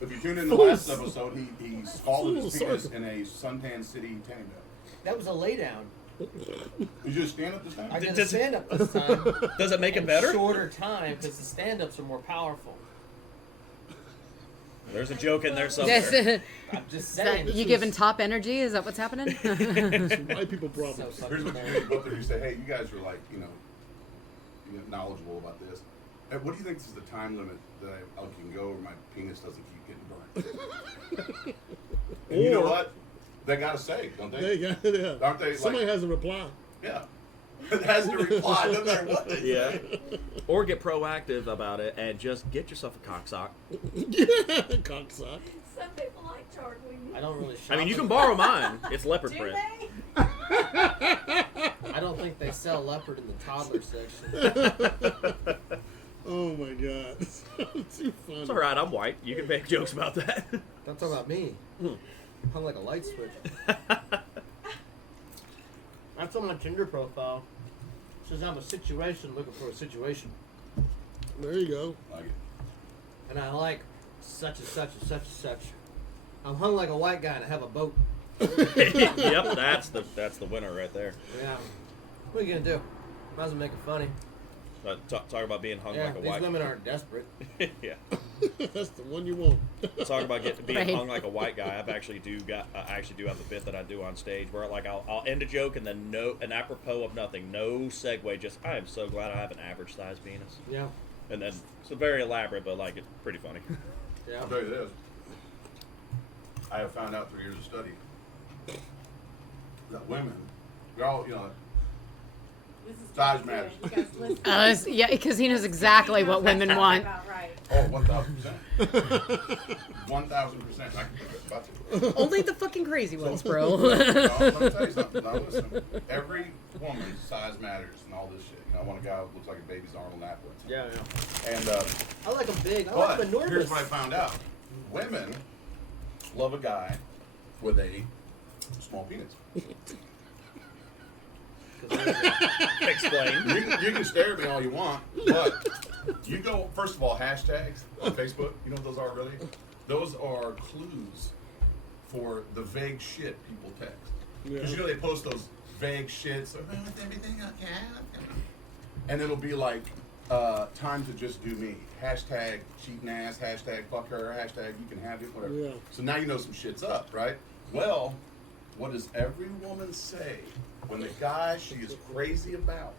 If you tuned in the last episode, he scalded his penis in a suntan city tanning bed. That was a lay down. Did you just stand up this time? I did a Does it- stand up this time. Does it make it in better? Shorter time because the stand ups are more powerful. There's a joke in there somewhere. Yes. I'm just Is that saying. you giving top energy? Is that what's happening? It's white people So problem. Here's what you do. You go up there and you say, hey, you guys are like, you know, knowledgeable about this. What do you think is the time limit that I can go where my penis doesn't keep getting burnt? And you know what? They got to say, don't they? Yeah. Aren't they? Somebody like, has a reply. Yeah. It has to reply, no matter what they Yeah. say. Or get proactive about it and just get yourself a cocksock. Cocksock. Some people like charcoal. I don't really shop. I mean, you can borrow mine. It's leopard Do print. they? I don't think they sell leopard in the toddler section. Oh my god. Too funny. It's all right. I'm white. You can make jokes about that. Don't talk about me. Hung like a light switch. That's on my Tinder profile. It says I'm a situation looking for a situation. There you go. Like it. And I like such and such and such and such. I'm hung like a white guy and I have a boat. Yep, that's the winner right there. Yeah. What are you gonna do? Might as well make it funny. Talk about being hung Yeah, like a these white. women aren't desperate. Yeah. That's the one you want. Talk about being Right. hung like a white guy. I actually do have a bit that I do on stage where like I'll end a joke and then an apropos of nothing, no segue, just I am so glad I have an average sized penis. Yeah. And then it's very elaborate, but like it's pretty funny. Yeah. I'll tell you this. I have found out through years of study that women, they're all, you know, This is Size good. matters. You guys listen. Yeah, because he knows exactly what women want. About right. oh, 1,000%. 1,000%. I can think about it. Only the fucking crazy ones, bro. No, let me tell you something. Now listen, every woman's size matters and all this shit. You know, I want a guy who looks like a baby's Arnold Apple. Yeah, yeah. And I like them big. I like but them enormous. here's what I found out: women love a guy with a small penis. Explain. You can stare at me all you want, but you go, first of all, hashtags on Facebook, you know what those are really? Those are clues for the vague shit people text. Because you know they post those vague shits, like, with everything okay. And it'll be like, time to just do me. Hashtag cheating ass, hashtag fuck her, hashtag you can have it, whatever. Yeah. So now you know some shit's up, right? Well, what does every woman say when the guy she is crazy about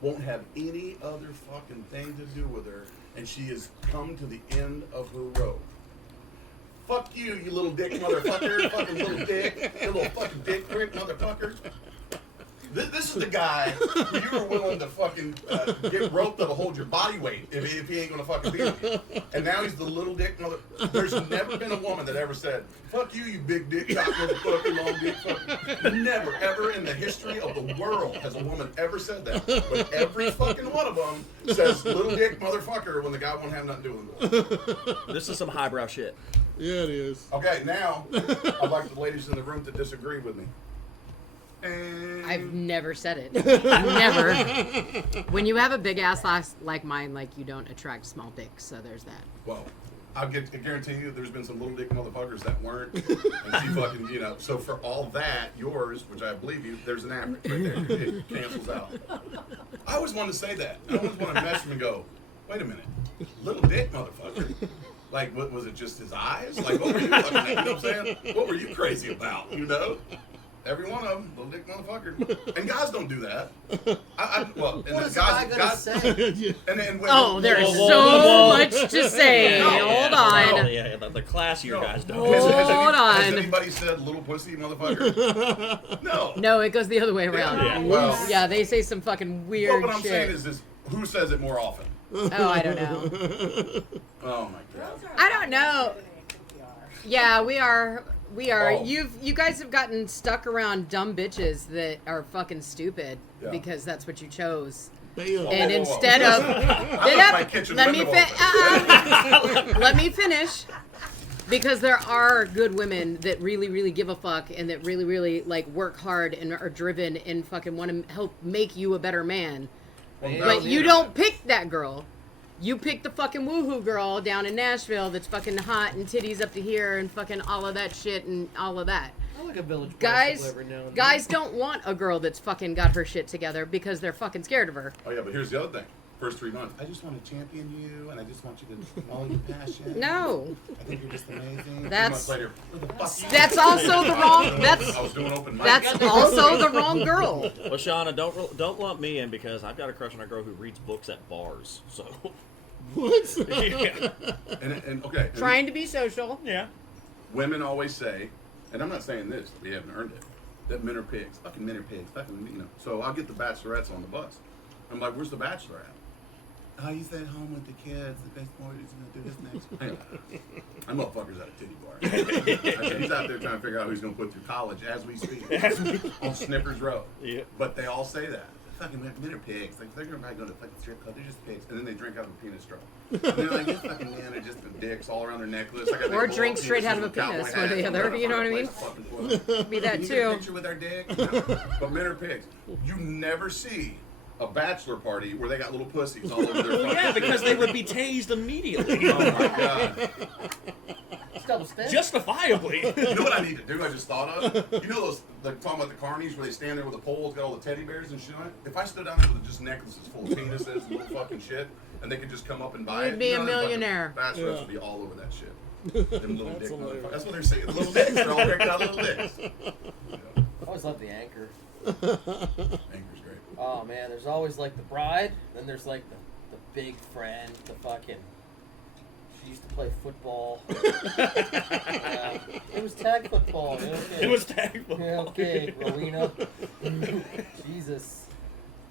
won't have any other fucking thing to do with her and she has come to the end of her rope? Fuck you, you little dick motherfucker, fucking little dick, you little fucking dick prick motherfucker. This is the guy who you were willing to fucking get rope that'll hold your body weight if he ain't gonna fucking beat you. And now he's the little dick mother. There's never been a woman that ever said, "Fuck you, you big dick, cock motherfucker, long dick fucker." Never, ever in the history of the world has a woman ever said that. But every fucking one of them says, "Little dick motherfucker," when the guy won't have nothing to do with it. This is some highbrow shit. Yeah, it is. Okay, now I'd like the ladies in the room to disagree with me. I've never said it. Never. When you have a big ass like mine, like you don't attract small dicks, so there's that. Well, I guarantee you there's been some little dick motherfuckers that weren't. And she fucking, so for all that, yours, which I believe you, there's an average right there. It cancels out. I always wanted to say that. I always want to mess him and go, wait a minute, little dick motherfucker. Like, what was it, just his eyes? Like, what were you looking at? You know what I'm saying? What were you crazy about, Every one of them, little dick motherfucker. And guys don't do that. What is the guy gonna say? And Oh, there's so much to say. Hold on. Yeah, the classier guys don't. Has anybody said little pussy motherfucker? No. No, it goes the other way around. Yeah. Well, Yeah, they say some fucking weird what I'm saying shit. is, who says it more often? Oh, I don't know. Oh my god. I don't know. Yeah, we are. Oh. You guys have gotten stuck around dumb bitches that are fucking stupid because that's what you chose. Damn. And whoa. instead of my kitchen let me window let me finish. Because there are good women that really, really give a fuck and that really, really like work hard and are driven and fucking want to help make you a better man. But you don't pick that girl. You pick the fucking woohoo girl down in Nashville that's fucking hot and titties up to here and fucking all of that shit and all of that. I like a village Guys, every now and then. guys don't want a girl that's fucking got her shit together because they're fucking scared of her. Oh yeah, but here's the other thing. First 3 months, I just want to champion you, and I just want you to follow your passion. No. I think you're just amazing. 3 That's- months later, what the fuck you That's doing? also the wrong. I was doing open mic. That's also the wrong girl. Well, Shauna, don't lump me in because I've got a crush on a girl who reads books at bars. So. What? Yeah. And okay. and Trying to be social. Yeah. women always say, and I'm not saying this, they haven't earned it, that men are pigs. Fucking men are pigs. Fucking. So I'll get the bachelorettes on the bus. I'm like, where's the bachelor at? Oh, he's at home with the kids. The best boy is going to do this next. That motherfucker's at a titty bar. I said, he's out there trying to figure out who he's going to put through college as we speak on Snippers Row. Yeah. But they all say that. Fucking men are pigs. Like, they're not going to fucking strip club. They're just pigs. And then they drink out of a penis straw. And they're like, these fucking men are just dicks all around their necklace. Or drink straight out of a penis, one or the other. You know what I mean? Be that Can you get a too. picture with our dick? But men are pigs. You never see a bachelor party where they got little pussies all over their fucking Yeah, because shit. they would be tased immediately. Oh my god. It's double standard. Justifiably. You know what I need to do? I just thought of. You know those like talking about the carnies where they stand there with a pole, it's got all the teddy bears and shit on it. If I stood down there with just necklaces full of penises and little fucking shit, and they could just come up and buy You'd it, be you a know, them fucking millionaire. Bachelorettes Yeah. would be all over that shit. Them little That's dick hilarious. motherfuckers. That's what they're saying. Little dicks. They're all picked out little dicks. I always love the anchor. Anchor's great. Oh man, there's always like the bride, then there's like the big friend, the fucking. She used to play football. It was tag football. Yeah, okay. It was tag football. Yeah, okay, Rowena. Jesus.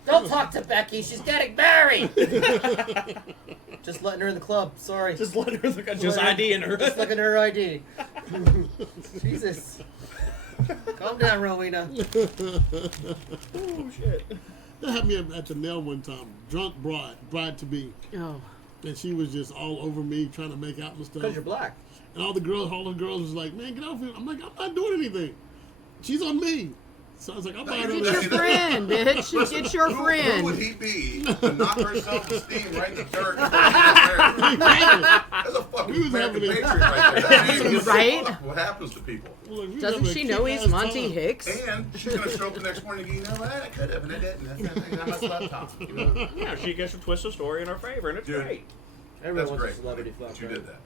Don't talk to Becky. She's getting married. Just letting her in the club. Sorry. Just let her look at just IDing her. Just looking at her ID. Jesus. Calm down, Rowena. Oh shit. That had me at the nail one time. Drunk bride to be. Oh. And she was just all over me trying to make out and stuff. Because you're black. And all the girls was like, man, get off here. I'm like, I'm not doing anything. She's on me. So I was like, I'm No, buying you're all Get this. your friend, bitch. Listen, Get your who friend. would he be to knock her self-esteem right in the dirt? That's a fucking We was American having a- patriot right there. Right? What happens to people? Look, we Doesn't having a she know he's kick-ass Monty time. Hicks? And she's gonna show up the next morning and you know what? I could have, and I didn't. I must laptop. You know? Yeah, she gets to twist the story in her favor, and it's Dude. great. Everyone That's wants great. a celebrity fuck. That you right? did that.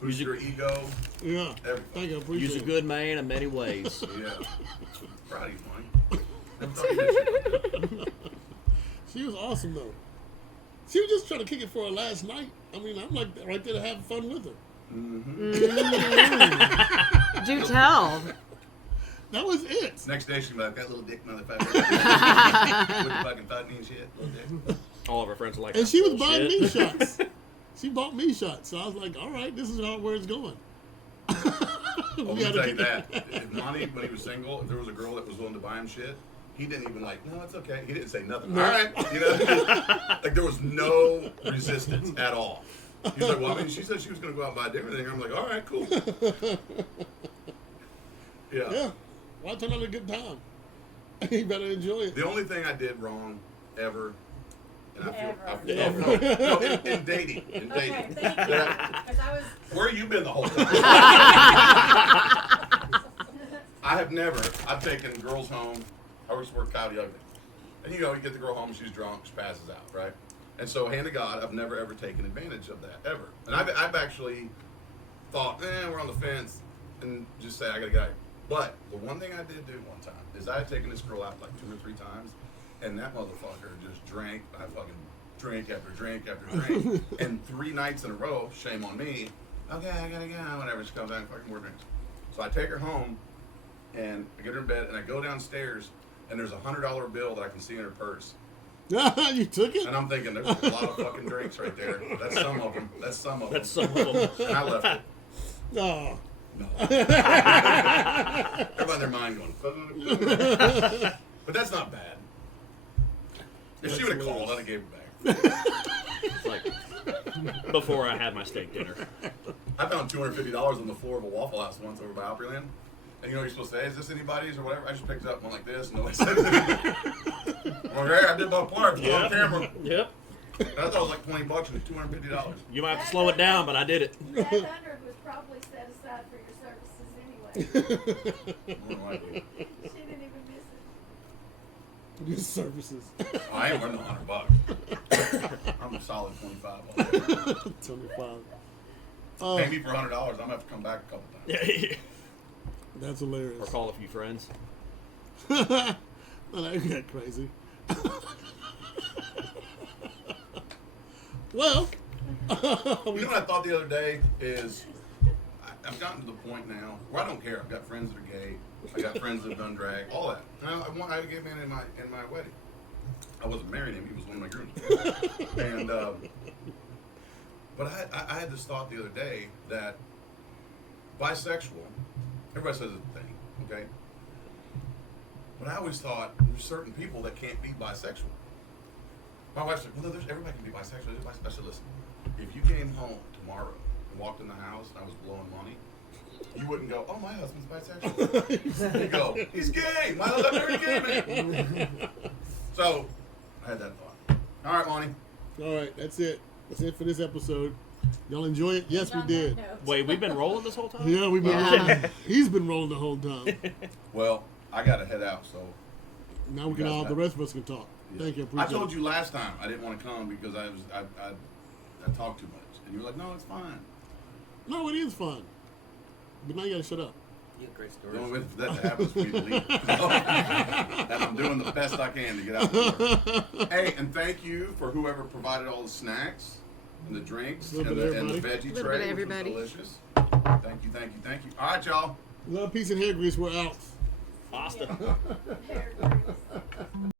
Boost your ego. Yeah. Everything. Thank you. I appreciate Use a it. good man in many ways. Yeah. Proud of you, Mike. Never thought you did shit. She was awesome though. She was just trying to kick it for her last night. I mean, I'm like right there to have fun with her. Do tell. That was it. Next day she'll be like, that little dick motherfucker. With the fucking thought and shit. Little dick. All of her friends are like, And "That's she was buying me bullshit." shots. She bought me shots. So I was like, all right, this is where it's going. Oh, let me tell you that. If Monty, when he was single, if there was a girl that was willing to buy him shit, he didn't even like, no, it's okay. He didn't say nothing. No. All right. You know, like there was no resistance at all. He's like, well, I mean, she said she was going to go out and buy dinner thing. I'm like, all right, cool. Yeah. Yeah. Well, it turned out a good time. You better enjoy it. The only thing I did wrong ever, and I feel, Ever. no, in dating, Okay, thank you. that- 'Cause I was. where you been the whole time? I have never. I've taken girls home. I used to work Coyote Ugly, and you get the girl home, she's drunk, she passes out, right? And so, hand to God, I've never ever taken advantage of that ever. And I've actually thought, we're on the fence, and just say I gotta get out. But the one thing I did do one time is I had taken this girl out like 2 or 3 times, and that motherfucker just drank. I fucking drink after drink after drink, and 3 nights in a row. Shame on me. Okay, I gotta go. Whatever. She comes out and fucking more drinks. So I take her home, and I get her in bed, and I go downstairs, and there's a $100 bill that I can see in her purse. You took it? And I'm thinking, there's a lot of fucking drinks right there. That's some of them. That's some of them. That's some of them. And I left it. No. No. Everybody in their mind going, but that's not bad. If she would have called, I'd have gave her back. It's like before I had my steak dinner. I found $250 on the floor of a Waffle House once over by Opryland. And you know what you're supposed to say? Is this anybody's or whatever? I just picked it up, went like this, and nobody said anything. I'm like, hey, I did my part. It's on camera. Yep. And I thought it was like $20 and it's $250. You might have to slow it down, but I did it. That 100 was probably set aside for your services anyway. More than likely. She didn't even miss it. Your services. I ain't worth $100. I'm a solid 25 on that. 25. Pay me for $100, I'm gonna have to come back a couple times. Yeah. That's hilarious. Or call a few friends. Well, that got crazy. Well, You know what I thought the other day is I've gotten to the point now where I don't care. I've got friends that are gay. I got friends that have done drag. All that. I had a gay man in my wedding. I wasn't marrying him. He was one of my grooms. And but I had this thought the other day that bisexual. Everybody says it's a thing, okay? But I always thought there's certain people that can't be bisexual. My wife's like, well, everybody can be bisexual. I said, listen, if you came home tomorrow and walked in the house and I was blowing money, you wouldn't go, oh, my husband's bisexual. You'd go, he's gay. My husband's very gay, man. So I had that thought. All right, Monty. all right, that's it. That's it for this episode. Y'all enjoy it? Yes, we On did. that note. Wait, we've been rolling this whole time? Yeah, we've been Yeah. rolling. He's been rolling the whole time. Well, I got to head out, so. Now we can guys all, have- the rest of us can talk. Yeah. Thank you. I Appreciate told it. you last time I didn't want to come because I talk too much. And you were like, no, it's fine. No, it is fun. But now you gotta shut up. You have great The stories. only way for that to happen is for me to leave. And I'm doing the best I can to get out the door. Hey, and thank you for whoever provided all the snacks and the drinks and Little the, bit of and the everybody. veggie Little tray, bit of which was everybody. delicious. Thank you, thank you, thank you. All right, y'all. Love, peace, and hair grease. We're out. Pasta. Hair grease.